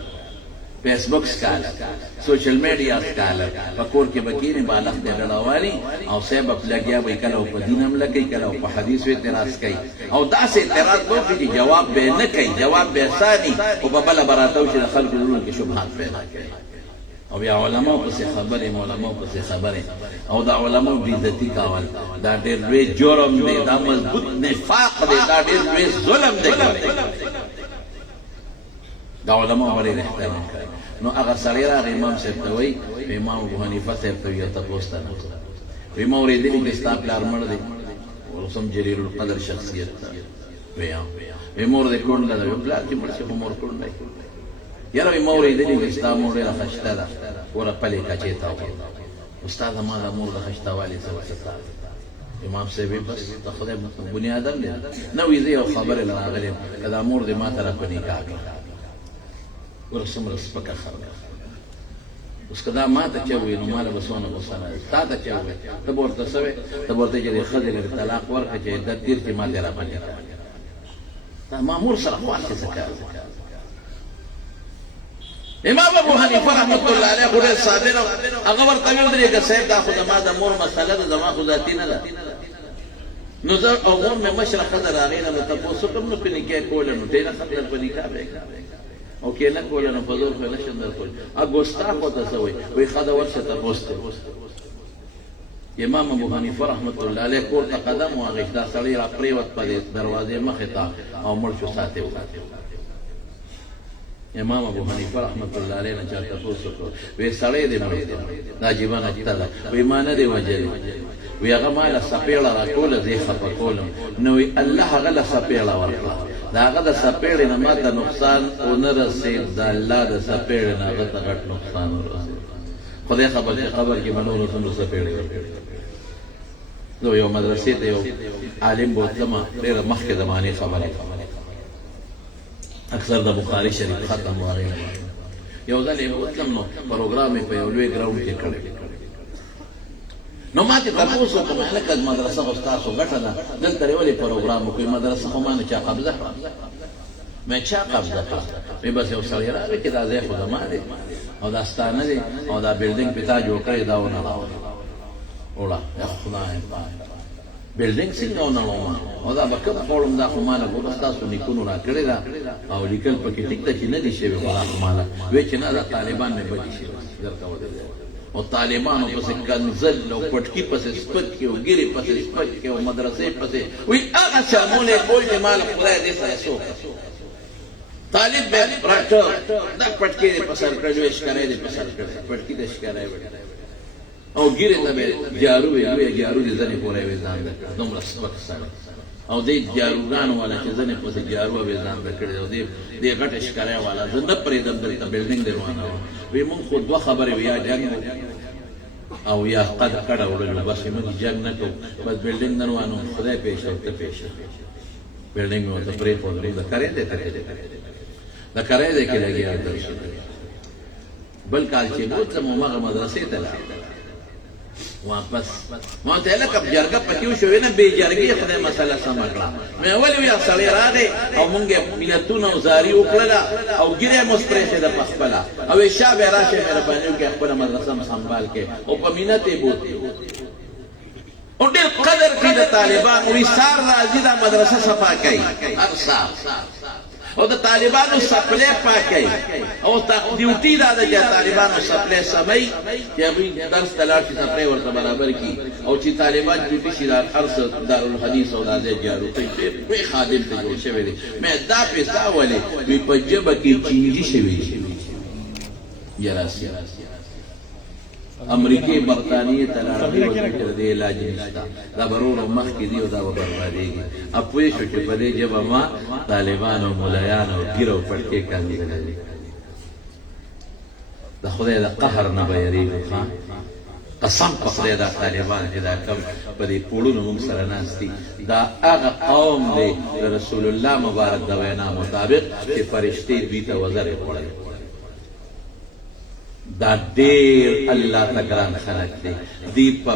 فیسبوک سکالر سوشل میډیا سکالر په کور کې بکینی بالغ دې ډړاوالي او سبب لګیا وي کله په دین هم لګي کله په حدیث و اعتراض کوي او داسې اعتراض وکړي چې جواب به نه کوي جواب به ثاني او په بل براتو چې خلک ورونو کې شبهات پیدا کوي او بیا علماء پسې خبرې علماء پسې خبرې او دا علماء بې عزتي کول دا ډېر لوی جرم دی دا مضبوط نفاق دی دا ډېر لوی ظلم دی دا علماء ولې احترام کوي نو هغه سړی راغی امام صاحب ته وایي امام ابو حنیفه صاحب ته ویل تپوس ته نه وایي ما اورېدلي چې ستا پلار مړ دی اوسم جلیل القدر شخصیت وایي مور دې کونډه ده پلار چې مړ شي خو مور کونډه یاره وایي ما اورېدلي چې ستا مور ډېره خشته ده وره پلې کچې ته استاده ما د مور د خشته والي څه امام صاحب بس د خدای بنیادم دی نه وایي زه یو خبرې له راغلی یم که دا مور دې ما ته را په نکاح کړه ګوره څومره سپکه خبره اوس که دا ما ته چا ووایي نو ما له به څونه غوسه نه تا ته چا ووایي ته به ورته څه وایې ته به ورته چې دې ښځې لرې طلاق ورکړه چې عدت تېر چې ما دې را باندې دا مامور سره خو هسې څه کار امام ابو حنیفه رحمت الله علیه خو ډېر صابر هغه ورته ویل درېږه صاحب دا خو زما د مور مسله ده زما خو ذاتي نه ده نو زه هغوم مې مشره ښځه راغېله نو تپوس وکړم نو په نکاح کوله نو ډېره ښه په نکاح به او کې نه کوله نو په زور خو نه شم درکول ګستاخ ورته څه وایي وایي ښه ده ورشه تپوس دی امام ابو حنیفه رحمت الله علیه کور ته قدم واغېست دا سړی را پرېوت په دې دروازې مخې ته او مړ شو ساتې وکړه امام ابو حنیفه رحمت الله علیه نه چا تپوس وکړ وی سړی دی مړ دا عجیبه نکته ده وی ما نه دی وژلی وی هغه ما له څپېړه راکوله زه یې خفه کولم نو وی الله هغه له څپېړه ورکړه د هغه د څپېړې نه ما ته نقصان ونه رسېد د الله د څپېړې نه هغه ته غټ نقصان ورسېد خدای خبر چې قبر کې به نورو څومره څپېړې ورکړي زه یو مدرسې ته یو عالم بوتلمه ډېره مخکې زمانې خبرې اکثر د بخاري شریف ختم و هغې یو ځل یې بوتلم نو پروګرام یې په یو لوی ګراونډ کې کړی نو ما ته تپوس وکړم هلکه مدرسه خو ستاسو ګټه ده دلته یې ولې پروګرام وکړئ مدرسه خو ما نه چا قبضه کړه مې چا قبضه کړه مې بس یو سړی راغی چې دا ځای خو زما دی او دا ستا نه دی او دا بلډینګ پې تا جوړ کړی دا ونړوه وړه یا خدای پاک بلډینګ څنګه ونړومه او دا به کوم خوړم دا خو ما نه ګوره ستاسو نیکونو را کړې ده او لیکل پکې ټیک ده چې نه دي شوي خو دا خو ما نه وایي چې نه دا طالبان مې بدي شوي درته ودرېږه او طالبانو پسې کنزل او پټکي پسې سپک کې او ګیرې پسې سپک کې او مدرسې پسې وایي هغه چامونه یې کول چې ما له خدای دې سره څوک طالب به راټه دا پټکي دې په سر کړی وایي ښکاری دې په سر کړی پټکي دې ښکاری وایي او ګیرې ته به جارو وایي لویه جارو دې ځنې پورې وایي ځان ده دومره سپک سړی او دې جاروګانو والا چې ځنې پسې جارو به ځان ده کړی او دې غټه ښکاری والا زه نه پرېږدم دلته بلډینګ دې روانه وه وایي مونږ خو دوه خبرې وي یا جنګ او یا قد کډه وړلو بس موږ جنګ نه کوو بس بلډینګ نه روانو خدای پېښه او ته پېښه بلډینګ مې ورته پرېښودلو د کرۍ دی د کرۍ دی کې لګیا درشي بل کال چې بوتلم هماغه مدرسې ته لاړم واپس ما ته لکه جرګه پکې وشوې نه بې جرګې خدای مسله سمه کړه مې ولې ویا سړی راغی او مونږ یې ملتونه او زاري وکړله او ګیرې مو سپرېښېده په خپله او یې شا بیا راشئ مهرباني وکړئ خپله مدرسه م سنبال کړئ او په مینت یې بوتلي او ډېر قدر کړي د طالبان وایي سار راځي دا مدرسه صفا کوي هر سار او د طالبانو سپلی پاکوي او ډیوټي دا ده چې طالبانو سپلی سموي چې هغوی درس ته لاړ شي سپلی ورته برابر کړي او چې طالبان ډیوټي شي دا هر څه دارالحدیث او دا ځای جارو کوي ډېر لوی خادم ته جوړ شوی دی مې دا پیسه ولې وایي په ژبه کې چینجي شوي جراثیم امریکې برطانیې ته لاړې ورته د دې علاج نشته دا به ورو مخکې دي او دا به بربادېږي پوه شو چې په دې ژبه ما طالبان او ملایان او ګیر او پټکې کاندېدلې د خدای د قهر نه به یېرېږو قسم په خدای دا طالبان چې دا کم په دې پوړونو موږ سره ناست دي دا هغه قوم دی د رسول الله مبارک د وینا مطابق چې فرشتې دوی ته وزرې خوړلې دا ډېر الله ته ګران خلک دی دوی په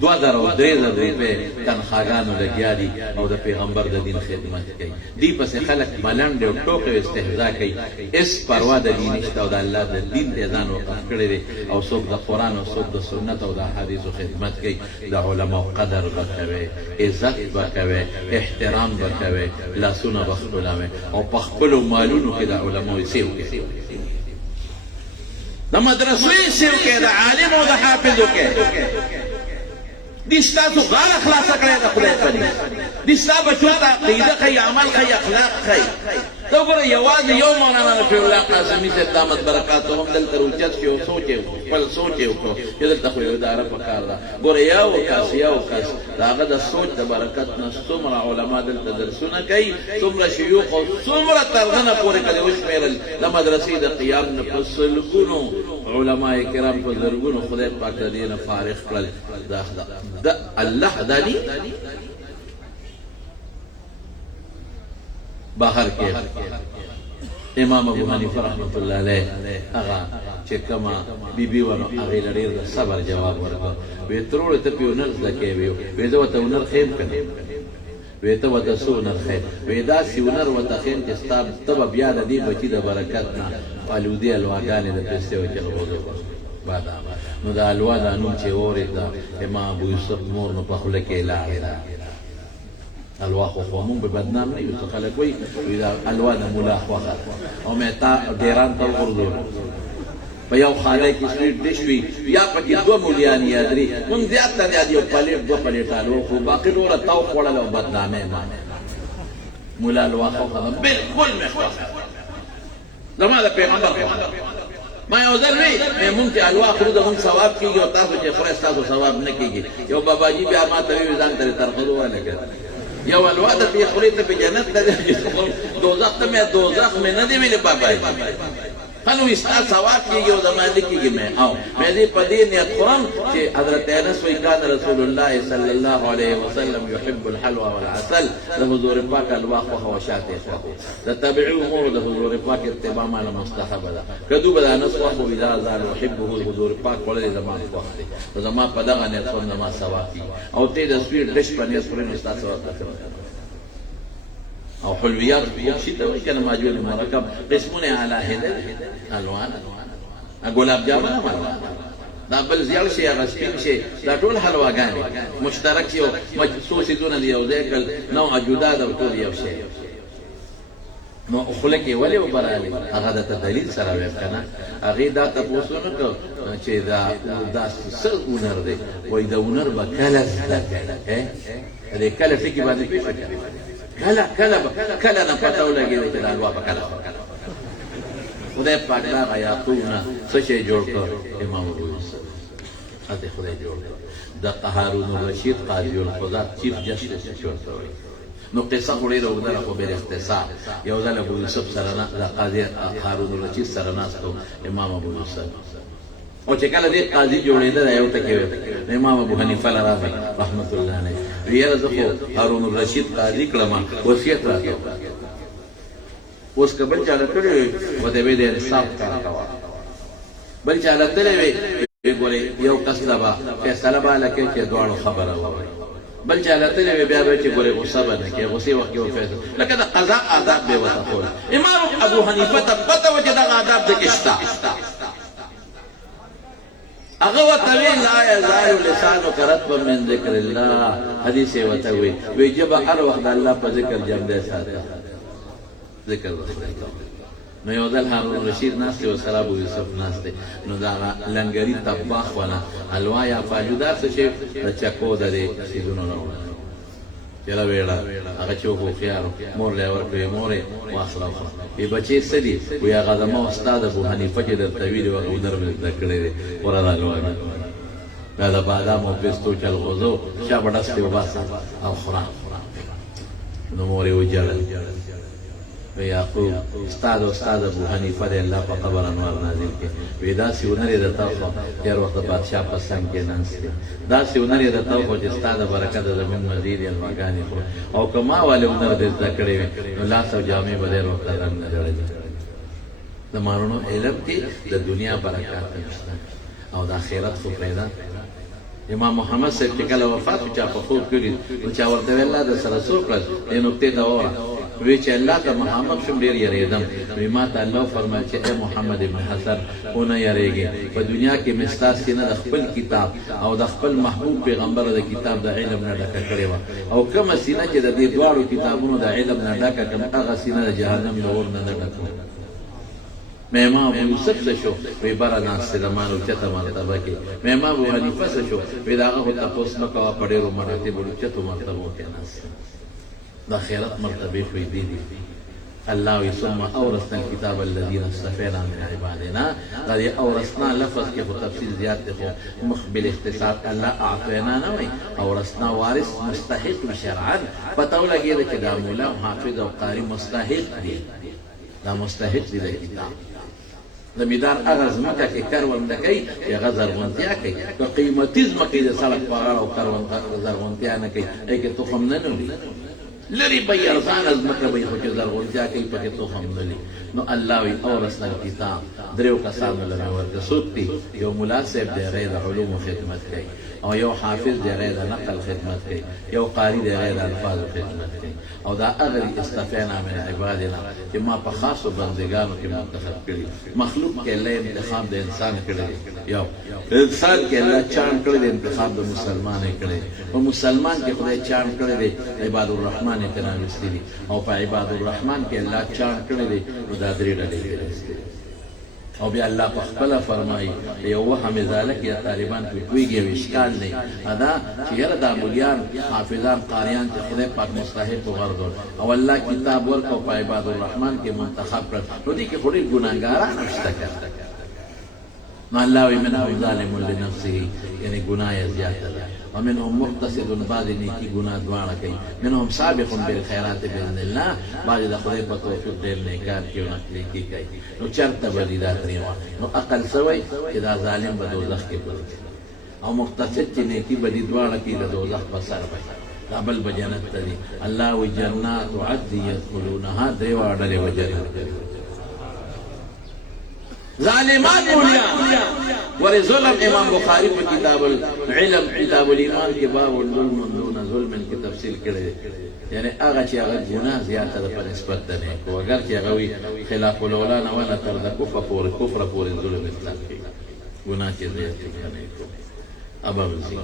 2000 او 3000 روپۍ تنخواګانو لګیا دي او د پیغمبر د دین خدمت کوي دوی پسې خلک ملنډې او ټوکې او استهزا کوي هېڅ پروا د دین نشته او د الله د دین ته ځان وقف کړی دی او څوک د قرآن او څوک د سنت او د احادیثو خدمت کوي د علماو قدر به کوئ عزت به کوئ احترام به کوئ لاسونه به ښکلوئ او په خپلو مالونو کې د علماو سیو کوئ د مدرسوی سیو کې د عالم او د حافظو کې دي ستاسو غاړه خلاصه کړې ده خدای په دې دي ستا بچو ته عقیده ښیي عمل ښیي اخلاق ښیي ته وګوره یوازې یو مولانا رفیع الله قاسمي صاحب دامت برکاتو هم دلته راوچت شي او سوچ یې خپل سوچ یې وکړو چې دلته خو یو اداره پکار ده ګوره یو کس د هغه د سوچ د برکت نه څومره علما دلته درسونه کوي څومره شیوخ او څومره ترغنه پورې کړې وشمېرل د مدرسې د قیام نه په سلګونو علماء کرام په زرګونو خدای پاک د دې نه فارغ کړل د الله دانی بهر کې امام ابو حنیفه رحمت الله علیه هغه چې کومه بیبي ونه هغې له ډېر د صبر جواب ورکړ ویې تروړې ته پې هنر زده کوې ویې زه ورته هنر ښیم که نه ویې ته ورته څه هنر ښیم ویې داسې هنر ورته ښیم چې ستا ته به بیا د دې بچي د برکت نه الودې الواګانې د پېستې وچلغوزو بادام نو د الوا دا نوم چې اورېد د امام ابو یوسف مور نو په خوله کې لاړې ده الوا خو مونږ به بدنام نه یو څه خلک وایي دا الوا د مولا خوښه او مې تا ډیران ته وغورځول په یو خانه کې سویټ ډش وي یا پکې دوه مولیان یا درې مونږ زیات نه یاد یو پلیټ دوه پلیټ الو خو باقي ډوره تاو خوړل او بدنامې ما مولا الوا خوښه بالکل مې خوښه زما د پیغمبر ما یو ځل وی مونږ ته الوا خورو د مونږ ثواب کېږي او تاسو چې خورئ ستاسو ثواب نه کېږي یو باباجي بیا ما ته وی ځان ته ترخلو ولګه یو الوا د دې خوري ته په جنت ته دوزخ ته مې دوزخ مې نه دی ویلي باباجي خنو استا ثواب کېږي او زما نه کېږي مې او مې دې په دې نیت خورم چې حضرت انس وی کان رسول الله صلی الله علیه وسلم يحب الحلوى والعسل د حضور پاک الوا خو شاته خو د تبعو امور د حضور پاک اتباع مال مستحب ده کدو بل انس خو اذا زال يحبه حضور پاک ولې زما وخت ده زما په دغه نیت خورم ما ثواب او ته د سویټ ډش په نیت خورم استا ثواب او حلويات شي ته وایي کنه ماجول مرکب قسمونه اعلی هده الوان ګلاب جامه دا بل زیړ شي هغه سپین شي دا ټول حلواګانې مشترک یو مخصوصي دونه دی یو ځکه نوع جدا ده ټول یو شی نو خلک یې ولې وبراله هغه د دلیل سره وایي کنه هغه دا تاسو نه کو چې دا څه ونر دی وای دا ونر به کله دې کله فکر باندې پیښه کله نه پته ولګېده چې دا الوا به کله خدای پاک دا غیاقونه څه شی جوړ کړ امام ابو یوسف هته خدای جوړ کړ د هارون الرشید قاضي القضاة چیف جسټس ورته وایي نو قصه خو ډېره اوږده ده خو بېل اختصار یو ځل ابو یوسف سره د قاضي هارون الرشید سره ناستو امام ابو یوسف او چې کله دې قاضي جوړېده دا یو ټکی امام ابو حنیفه راغی رحمت الله علیه ویل زه خو هارون الرشید قاضي کړم وصیت راکړ اوس که بل چاله کړی و ته به د انصاف کار کوه بل چاله تللی وي ګورې یو کس ته به فیصله به هله کوي چې دواړو خبره ووایي بل چاله تللی وي بیا به چې ګورې غصه به نه کوي غصې وخت کې به فیصله لکه د قضا آداب به یې ورته ښول امام ابو حنیفه ته پته وه چې دغه آداب دکې شته هغه ورته وی لا یزال لسانک رطبا من ذکر الله حدیث یې ورته وی چې به هر وخت د الله په ذکر جمدی ساته ذکر وکړه نو یو ځل هارون الرشید ناست دی ورسره ابو یوسف ناست دی نو دا لنګري طباخ والا حلوا یا فالودا څه شی د چکو د دې سیزونو راوړل چلا ویړه هغه چې هوښیارو مور له ورکړې مورې واخله وي بچې څه دي وایي هغه زما استاد ابو حنیفه چې درته ویلي وو هغه در مې زده کړی دی وره دا لوړه دا د بادامو پستو چلغوزو چا به ډسې وباسه او خوره نو مور یې وجړل یعقوب استاد ابو حنیفه دی الله په قبر انوار نازل کړي وی داسې ونر یې درته وخوړ تېر وخت د بادشاه په څنګ کې ناست دی داسې ونر یې درته وخوړ چې ستا د برکت زمین مزید یې الواګانې خورو او که ما والې ونر دې زده کړې وي نو لاس او جامې به ډېر وخت رنګ نه جوړېږي د مارونو علم کې د دنیا برکات شته او د آخرت خو پرېږده امام محمد صاحب چې کله وفات چا په خوب کړي نو چا ورته ویل الله د سره څوک کړل دې نقطې ته ووره وی چې الله ته محمد شم ډېر یریدم وی ما ته الله فرمایل چې ای محمد ابن حسن ونه یریږي په دنیا کې مې ستا سینه د خپل کتاب او د خپل محبوب پیغمبر د کتاب د علم نه ډکه کړې وه او کومه سینه چې د دې دواړو کتابونو د علم نه ډکه کړم هغه سینه د جهنم د اور نه ډکه مې امام ابو یوسف څه شو وی بره ناست دی د مال اوچته مرتبه کې مې امام ابو حنیفه څه شو وی د هغه خو تپوس نه کوه په ډېرو مراتبو اوچتو مرتبو کې ناست د آخرت مرتبې خو یې دي الله وی ثم اورثنا الكتاب الذين اصطفينا من عبادنا دا دې اورثنا لفظ کې خو تفصیل زیات دی خو مخبل اختصار الله اعطینا نه وایي اورثنا وارث مستحق شرعا پته ولګېده چې دا مولا حافظ او قاري مستحق دي دا مستحق دي د کتاب زمیندار هغه ځمکه کې کرونده کوي چې هغه زرغونتیا کوي که قیمتي ځمکې د سړک په غاړه او زرغونتیا نه کوي هغې کې تخم نه وي لری بی ارزان از مکه بی خو چې زرغونتیا کوي پکې تخم نه لي نو الله وی اورثنا الکتاب دریو کسانو لره ورته څوک دي یو ملا صاحب دی هغه د علومو خدمت کوي او یو حافظ دی هغه د نقل خدمت کوي یو قاری دی هغه د الفاظو خدمت کوي او دا هغه استفینا من عبادنا چې ما په خاصو بندګانو کې منتخب کړي مخلوق کې الله انتخاب د انسان کړي یو انسان کې الله چان کړي د انتخاب د مسلمان کړي او مسلمان کې خدای چان کړي دی عباد الرحمن ته راوستي دي او په عباد الرحمن کې الله چان کړي دی دا درې ډلې دي او بیا الله په خپل فرمایي یو وهم ذالک یا طالبان په کویږي وشکال نه ادا چې یره د مليان حافظان قاریان ته خدای پاک مستحق وګرځول او الله کتاب ورکو په عباد الرحمن کې منتخب کړ نو دي کې خوري ګناګاران نشته کړ نو الله منهم ظالم لنفسه یعنی ګناه زیاته ده ومنهم مقتصد بعض نیکی گناہ دواړه کوي منهم سابق بالخيرات باذن الله بعض د خدای په توفیق ډېر نیکان کوي نیکی کوي نو چرته به دا تریوا نو عقل سوی چې دا ظالم به دوزخ کې پروت او مقتصد چې نیکی به دواړه کوي د دوزخ په سر به دا بل به جنت ته ځي الله و جنات عدن يدخلونها دیوا ډلې و جنت ظالمان مولیان ور ظلم امام بخاری په کتاب العلم کتاب الایمان کې باب الظلم دون ظلم کې تفصیل کړی یعنی هغه چې هغه ګناه زیاته ده په نسبت د نیکو اگر چې هغه وي خلاف الاولا نه ولا تر د کفر پورې ظلم اطلاق کوي ګناه چې زیاته ده نیکو ابا وزي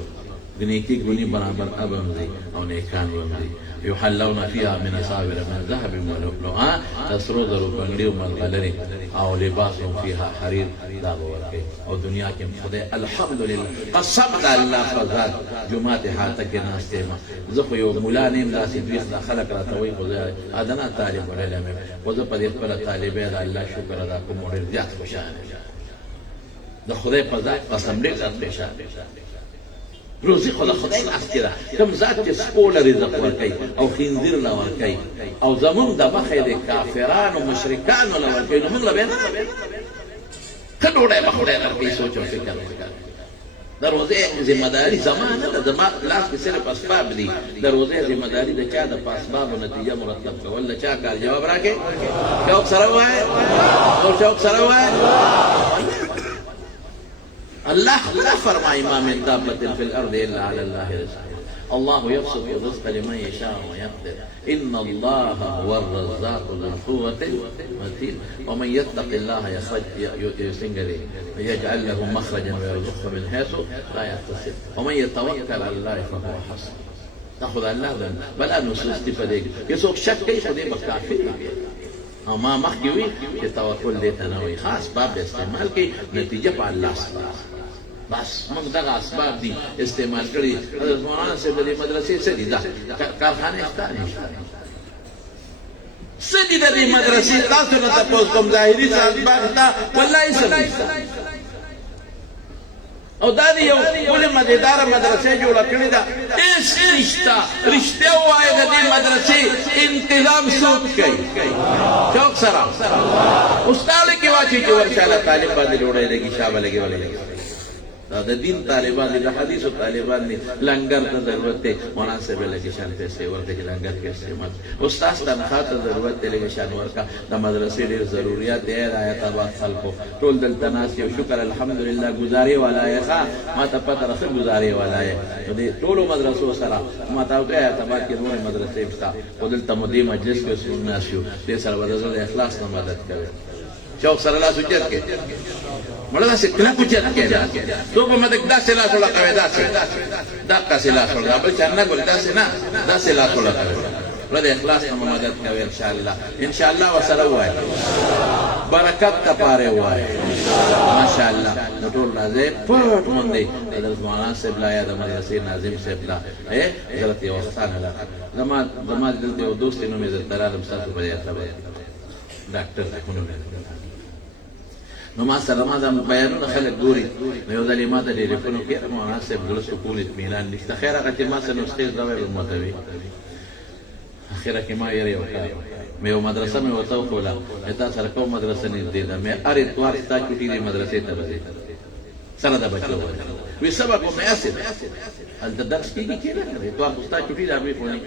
نیکی ګنی برابر ابا وزي او نیکان وزي يحلون فيها من أساور من ذهب ولؤلؤا تسرو ذرو بنگړي او ملغلري او لباس فيها حرير دا ورکي او دنیا کې خدای الحمدلله قسم الله فزاد جمعه هاته کې ناشته ما زه خو یو مولا نیم داسې بیخ د خلق راته وي خو ادنا طالب علم او زه په دې خپل طالب د الله شکر ادا کوم ډېر زیات خوشاله د خدای په ذات قسم دې ذات خوشاله روزی خدا خدای لاس کې ده کوم ذات چې سپول رزق ورکوي او خنزیر لا ورکوي او زمونږ د مخې د کافرانو مشرکانو لا ورکوي نو موږ لا به ته ډوډۍ به خدای درکوي سوچ او فکر وکړه د روزې ذمہ داري زمانه ده زما لاس کې صرف اسباب دي د روزې ذمہ داري د چا د اسبابو نتیجه مرتب کول د چا کار جواب راکې چوک سره وای او چوک سره وای الله لا فرمى ما من دابة في الأرض إلا على الله رزقها الله يبسط الرزق لمن يشاء ويقدر إن الله هو الرزاق ذو القوة المتين ومن يتق الله يجعل له مخرجا ويرزقه من حيث لا يحتسب ومن يتوكل على الله فهو حسبه تاخذ الله بلا نصوص تفديك يسوق شك كيف دي بكافر او ما مخکې وي چې توکل دې ته نه وي خاص باب استعمال کې نتیجه په الله سره بس موږ دغه اسباب دي استعمال کړي حضرت مولانا صاحب د مدرسې څه دي دا کارخانه شته څه دي د دې مدرسې تاسو نه تاسو کوم ظاهري اسباب تا والله څه او دا دی یو ولې مزیداره مدرسې جوړه کړې ده هېڅ نشته رښتیا ووایه د دې مدرسې انتظام څوک کوي چوک سره استاد کې واچي چې ورشاله طالب باندې ډوډۍ لګي شابه لګي ولې دا د دین طالبان دي د حدیثو طالبان دي لنګر ته ضرورت دی مناسب لګي شان پیسې ورته چې لنګر کې استعمال استاد تنخواه ته ضرورت دی لګي شان ورکا د مدرسې ډېر ضرورت دی آیات با خلکو ټول دلته ناس یو شکر الحمدلله گزاري والا یې ښه ما ته پته راځي گزاري والا یې نو دې ټولو مدرسو سره ما ته وایي آیات با کې نور مدرسې شته او دلته مو دې مجلس کې سنت شو دې سره ورته اخلاص نه مدد کوي چوک سره لاس اوچت کې مړه داسې کلک اوچت کې تو په مدد داسې لاس وړاکوي داسې لاس وړاکوي بل چا نه ګوري داسې نه داسې لاس وړاکوي ولې اخلاص نه مدد کوي ان شاء الله وسره وایي برکت ته پاره وایي ماشاء الله نو ټول راځي پټ باندې حضرت مولانا صاحب لا یا د مدرسې ناظم صاحب لا حضرت یو وختانه لا زما دلته یو دوست نو مې درالم تاسو په یاد ډاکټر نو ما سره ما د بیانونه خلک ګوري نو یو ځلې ما ته ټلیفون وکړ مولانا صاحب زړه سکون اطمینان نشته خیر هغه چې ما سره نو ستیز دا ویل متوي اخره کې ما یې یو کار مې یو مدرسه مې ورته وکوله تا سره کوم مدرسه نږدې ده مې هر اتوار ستا چوټي دې مدرسې ته ځي سره د بچو وی سبق و میاسد هلته درس کېږي کې نه کوي دوه خو ستا چوټي ده هغوی خو نه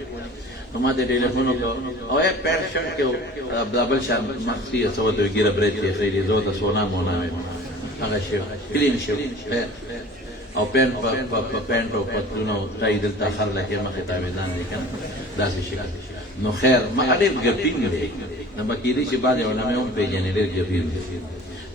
نو ما ته ټېلیفون وکړو او پینټ شرټ کې دا بل شان مخفي څه ورته وایي ګیره برید کې خیري زه ورته سونا مونا وایم هغه شی کلین شی او پینټ په پینټ او پتلون او ټای دلته خر لکې مخې تاویدان دی که نه داسې شي نو خیر ما ډېر ګپین دی نو به کېدی چې بعد یو نامې هم پېژنې ډېر ګپین دی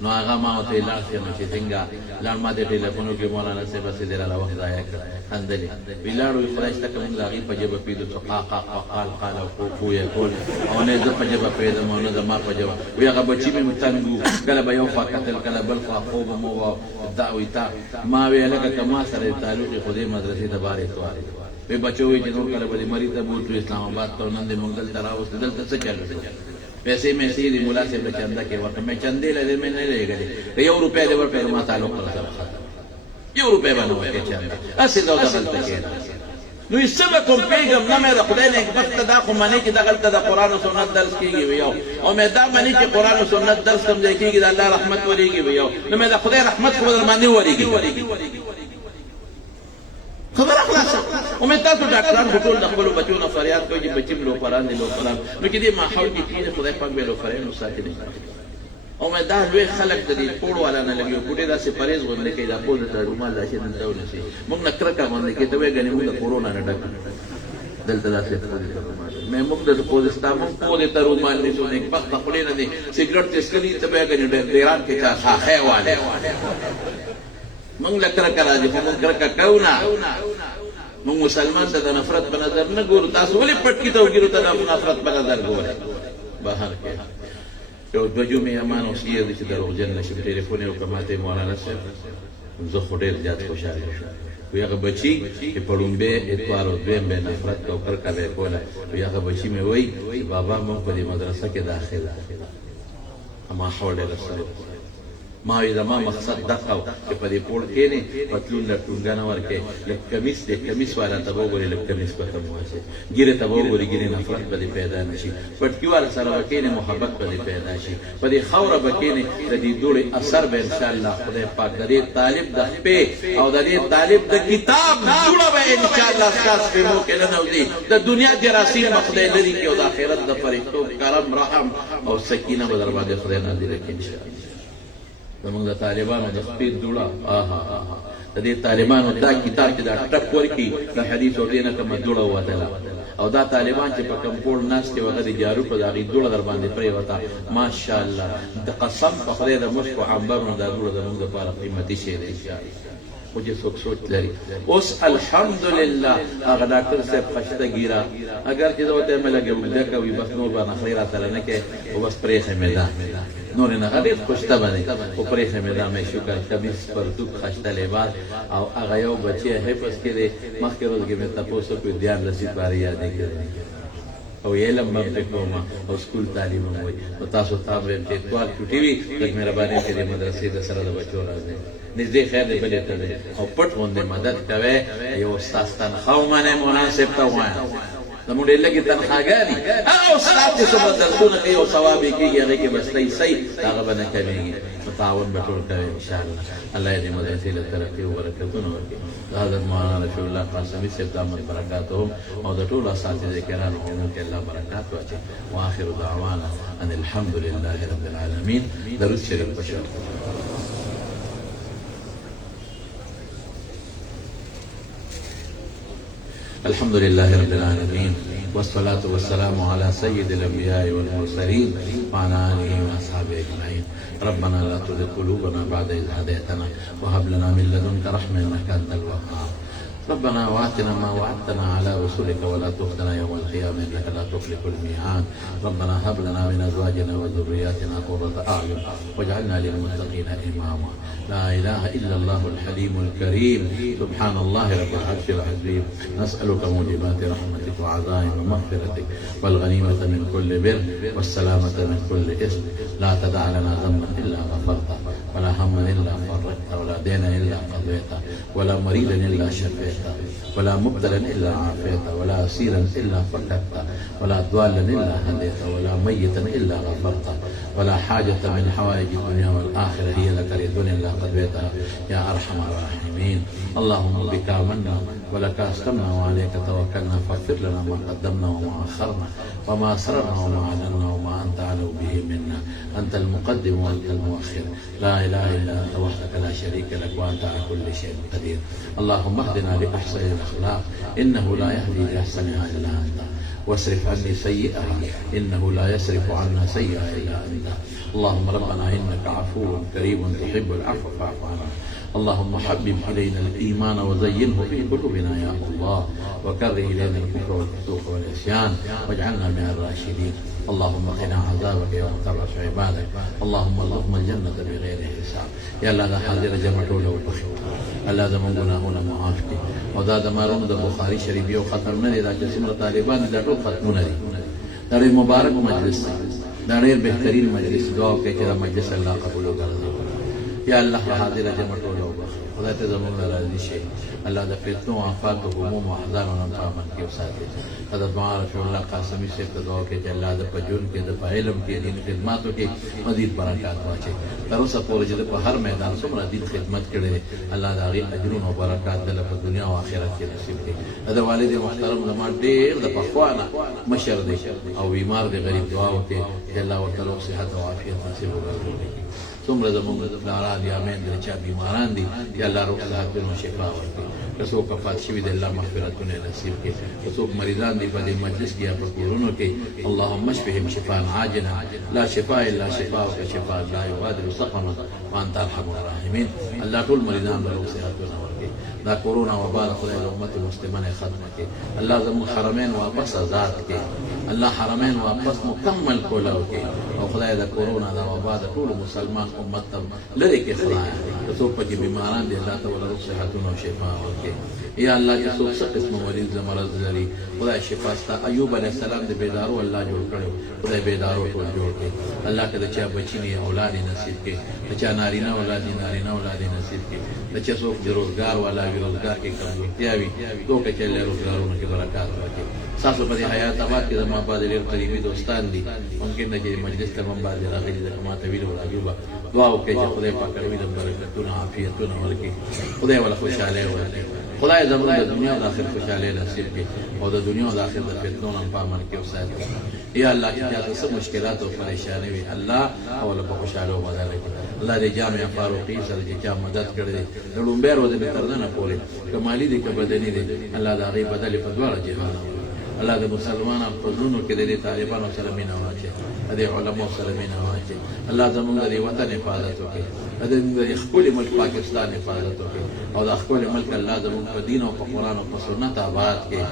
نو هغه ما ورته ویې لاړ شې نو چې څنګه لاړ ما دې ټېلیفون وکړې مولانا صاحب هسې دې راله وخت ضایع کړ خندلې وی لاړ وي خدای شته که مونږ د هغې په ژبه پوهېدو چې قاقا قال قال او پو یکول او نه زه په ژبه پوهېدم او نه زما په ژبه وی هغه بچي مې تنګ وو کله به یو خوا کتل کله بل خوا خوب مو وه دا وی تا ما وی لکه که ما سره یې تعلق یې خو دې مدرسې ته بار اتوار وی بچو وی چې نور کله به دې مري ته بوتلو اسلام آباد ته نن دې مونږ دلته راوستو دلته څه چل پیسې مې سي دي ملا صاحب له چنده کې ورته مې چندې لرې مې نه لېږلې که یو روپۍ دې ورکړې ما تعلق سره ختم یو روپۍ به نه ورکړې چنده هسې دا دغلته کښېنه نو یې څه به کوم پوهېږم نه مې د خدای نعمت ته دا خو منې چې دغلته د قرآن و سنت درس کېږي وي یو او مې دا منې چې قرآن و سنت درس کوم ځای کېږي د الله رحمت ورېږي وي یو نو مې د خدای رحمت خو به در باندې ورېږي خبره خلاصه او مې تاسو ډاکټران خو ټول د خپلو بچو نه فریاد کوي چې بچي م لوفران دي لوفران نو چې دې ماحول کې کېږي خدای پاک به لوفران وساتي نه او مې دا لوی خلک د دې پوړ والا نه لګي ګوټې داسې پرهیز غوندې کوي دا پوز ته رومال داسې دلته ونیسي موږ نه کرکه باندې کې ته وایې ګنې موږ د کورونا نه ډک دلته داسې پوزې ته رومال مې موږ د پوزستا موږ پوزې ته رومال نیسو نیک بخت د خولې نه دي سګرټ څښلي ته وایې ګنې ډیران کې چا شاخۍ والے موږ له کرکه راځي خو موږ کرکه کوو نه موږ مسلمان ته د نفرت په نظر نه ګورو تاسو ولې پټکي توګیرو ته د نفرت په نظر ګورئ بهر کې یو دوه جمعې امان اوسیه دی چې دروغجن نه شم ټېلیفون یې وکړه ما ته یې مولانا صاحب زه خو ډېر زیات خوشحاله شوم وی هغه بچي چې په لومبۍ اتوار او دویم به یې نفرت او کرکه به یې کوله وی هغه بچي مې وایي چې بابا موږ په دې مدرسه کې داخل ماحول ډېر سره ما وی زما مقصد دغه و چې په دې پوړ کښېنې پتلون له ټونګه نه ورکړې لږ کمیس دی کمیس والا ته به وګورې لږ کمیس به ته م واچوې ګیرې ته به وګورې ګیرې نفرت به دې پیدا نه شي پټکي والا سره به کښېنې محبت به دې پیدا شي په دې خاوره به کښېنې د دې دوړې اثر به انشاءالله خدای پاک د دې طالب د خپې او د دې طالب د کتاب دوړه به انشاءالله ستا سپېمو کې نه نوځي د دنیا جراثیم به خدای لرې کړي او د آخرت د فرښتو کرم رحم او سکینه به در باندې خدای نازله کړي انشاءالله زمونږ د طالبانو د خپې دوړه د دې طالبانو دا کتاب چې دا ټک ورکړي د حدیث او دې نه کومه دوړه ووتله او دا طالبان چې په کوم پوړ ناست دي هغه د جارو په د هغې دوړه در باندې پرېوته ماشاءالله د قسم په خدای د مشکو عنبرو دا دوړه زمونږ دپاره قیمتي شی دی خو چې څوک سوچ لري اوس الحمدلله هغه ډاکټر صاحب خشته ګیره اگر چې زه ورته یم لږه اوږده کوي بس نور به نخرې را سره نه کوې خو بس پرېښی مې ده نور نه ډېر خوشطبعه دی خو پرېښی مې ده مې شکر کمیس پرتوب خشته لباس او هغه یو بچی حفظ کې دی مخکې ورځ کې مې تپوس وکړو دیارلسې پارې یادې کړې او علم به پرې کوم او سکول تعلیم هم وایي نو تاسو ته هم وایم چې اتوار چوټي وي لږ مهرباني وکړئ د مدرسې د سره د بچو راځئ نږدې خیر دی بلې ته دی او پټ غوندې مدد کوئ یو استاد تنخوا ومنئ مناسب ته ووایم زموږ ډېر لږې تنخواګانې هغه استاد چې څومره درسونه کوي او ثواب یې کېږي هغې کې به صحیح هغه به نه کمېږي نو تعاون به ټول کوئ انشاءالله الله یې دې مدرسې له ترقي او برکتونه ورکړي د حضرت مولانا رفیع الله قاسمي صاحب دامت برکاتهم او د ټولو اساتذې کرامو عموم کې الله برکات واچوي واخر دعوانا ان الحمد لله رب العالمین درود شریف بشار الحمد لله رب العالمين والصلاة والسلام على سيد الأنبياء والمرسلين وعلى آله وأصحابه أجمعين ربنا لا تزغ قلوبنا بعد إذ هديتنا وهب لنا من لدنك رحمة إنك أنت الوهاب ربنا وآتنا ما وعدتنا على رسلك ولا تخزنا يوم القيامة إنك لا تخلف الميعاد ربنا هب لنا من أزواجنا وذرياتنا قرة أعين واجعلنا للمتقين إماما لا إله إلا الله الحليم الكريم سبحان الله رب العرش العظيم نسألك موجبات رحمتك وعزائم مغفرتك والغنيمة من كل بر والسلامة من كل إثم لا تدع لنا ذنبا إلا غفرته ولا هما إلا فرجته ولا دينا إلا قضيته ولا مريضا إلا شفيته ولا مبتلا إلا عافيته ولا أسيرا إلا فككته ولا ضالا إلا هديته ولا ميتا إلا غفرته ولا حاجة من حوائج الدنيا والآخرة هي لك رضا إلا قضيتها يا أرحم الراحمين. اللهم بك آمنا ولك أسلمنا وعليك توكلنا فاغفر لنا ما قدمنا وما أخرنا وما أسررنا وما أعلنا وما أنت أعلم به منا. أنت المقدم وأنت المؤخر، لا إله إلا أنت وحدك لا شريك لك وأنت على كل شيء قدير. اللهم اهدنا لأحسن الأخلاق إنه لا يهدي لأحسنها إلا أنت، واصرف عني سيئها إنه لا يصرف عنا سيئها إلا أنت. اللهم ربنا إنك عفو كريم تحب العفو فاعف عنا. اللهم حبب إلينا الإيمان وزينه في قلوبنا يا الله، وكره إلينا الكفر والفسوق والعصيان واجعلنا من الراشدين. اللهم قنا عذابك يوم تبعث عبادك. اللهم ارزقنا الجنة بغير حساب. يا الله دا حاضر جمع ټول وبخښه، الله زموږ ګناهونه معاف کړي. او دا د مارونو د بخاري شریف یو ختم نه دی، دا چې څومره طالبان دي دا ټول ختمونه دي. دا ډېر مبارک مجلس دی، دا ډېر بهترین مجلس. دعا وکړئ چې دا مجلس الله قبول وګرځي. یا الله حاضر جمع ټول وبخښه، خدای ته زموږ راضي شي. الله د فتنو آفات او هموم او احزانو نه په امن کې وساتي. دا دعا رسول الله قاسمي صاحب ته دعا وکړي چې الله د پجون کې د علم کې دین خدماتو کې مزید برکات واچي. تر اوسه پورې چې په هر میدان څومره دین خدمت کړي، الله د هغې اجرونه او برکات دله په دنیا او آخرت کې نصیب کړي. د والد محترم زمان ډېر د پخوا نه مشر دی او بیمار دی، غریب دعا وکړي چې الله ورته روغ صحت او عافیت نصیب وګرځوي. څومره زموږ پلاران دي میندې چا بیماران دي، چې الله روغ صحتونه او شفا ورکړي. که څوک وفات شوي دي الله مغفرتونه نصیب کړي. که څوک مریضان دي په دې مجلس کې یا په کورونو کې، اللهم اشفهم شفاء عاجلا لا شفاء الا شفاءک شفاء لا یغادر سقما وانت ارحم الراحمین. الله ټول مریضان له روغ صحتونه ورکړي. دا کورونا وبا د خدای د امت مسلمانه ختمه کړي. الله زموږ حرمین واپس آزاد کړي، الله حرمین واپس مکمل کولاو کړي. او خدای د کورونا د وبا د ټول مسلمان امت ته لرې کړي. خدای که څوک پکې بیماران دي الله تعالی روغ صحتونه او شفا ورکړي. یا الله چې څوک څه قسم مریض د مرض لري، خدای شفا ستا. ایوب علیه السلام د بیدارو الله جوړ کړو، خدای بیدارو ټول جوړ کړي. الله که د چا بچي نه اولاد نصیب کړي، د چا نارینه اولاد نارینه اولاد نصیب کړي، د چا څوک د روزګار والا وي روزګار کې کمزورتیا وي، څوک چې له روزګارونو کې برکات ورکړي. ستاسو په دې حیات آباد کې زما باندې ډېر قریبي دوستان دي، ممکن ده چې مجلس ته هم باندې راغلي ځکه ما ته ویلي وو ایوبه دعا وکړئ چې خدای پاک روي د برکتونه عافیتونه ورکړي، خدای وله خوشحالۍ ورکړي. خدای زموږ د دنیا او د آخرت خوشحالۍ نصیب کړي او د دنیا او د آخرت د فتنو نه په امن کې وساتي. یا الله چې چاته څه مشکلات او پریشانۍ وي الله اوله په خوشحالۍ بدله کړي. الله دې جامع فاروقي سره چې چا مدد کړی دی د لومبۍ ورځې به تر ننه پورې که مالي دی که بدني دی، الله د هغې بدلې په دواړه جهانه. الله د مسلمانانو په زړونو کې د دې طالبانو سره مینه واچوي، د دې علماو سره مینه واچوي. الله زموږ د دې وطن حفاظت وکړي، د دې ښکلي ملک پاکستان حفاظت وکړي او دا ښکلي ملک الله زموږ په دین او په قرآن او په سنت آباد کړي.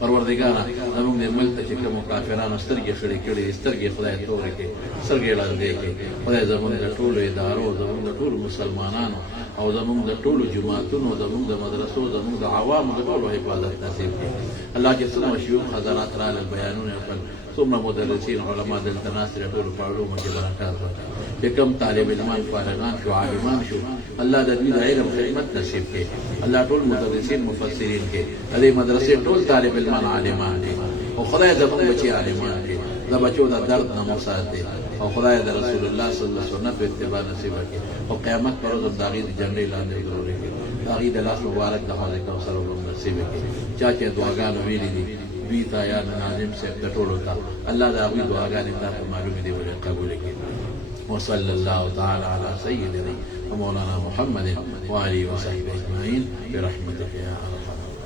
پروردګاره زموږ دې ملک ته چې کومو کافرانو سترګې خړې کړي دي، سترګې خدای تورې کړي، سترګې ړندې کړي. خدای زموږ د ټولو ادارو، زموږ د ټولو مسلمانانو او زموږ د ټولو جماعتونو، زموږ د مدرسو، زموږ د عوامو د ټولو حفاظت نصیب کړي. الله چې څومره شيوخ حضرات راغلل بیانونه وکړل، څومره مدرسین علما دلته ناست دي، ټولو په علومو کې برکات ورکړي. چې کوم طالب علمان فارغان شو عالمان شو، الله د دوی د علم خدمت نصیب کړي. الله ټول مدرسین مفسرین کړي، د دې مدرسې ټول طالب علمان عالمان دي او خدای زموږ بچي عالمان کړي، د بچو د درد نه مو ساتي او خدای د رسول الله صلی الله علیه وسلم په اتباع نصیب کړي او قیامت پر ورځ د هغې د جنډې لاندې ضروري کړي، د هغې د لاس مبارک د حوض کوثر نصیب کړي. چا چې دعاګانې ویلي دي دوی ته یا ناظم صاحب ته ټولو ته الله د هغوی دعاګانې تاسو معلومې دي ولې قبول کړي. وصلى الله تعالى على سيدنا ومولانا محمد وآله وصحبه أجمعين برحمتك يا أرحم الراحمين.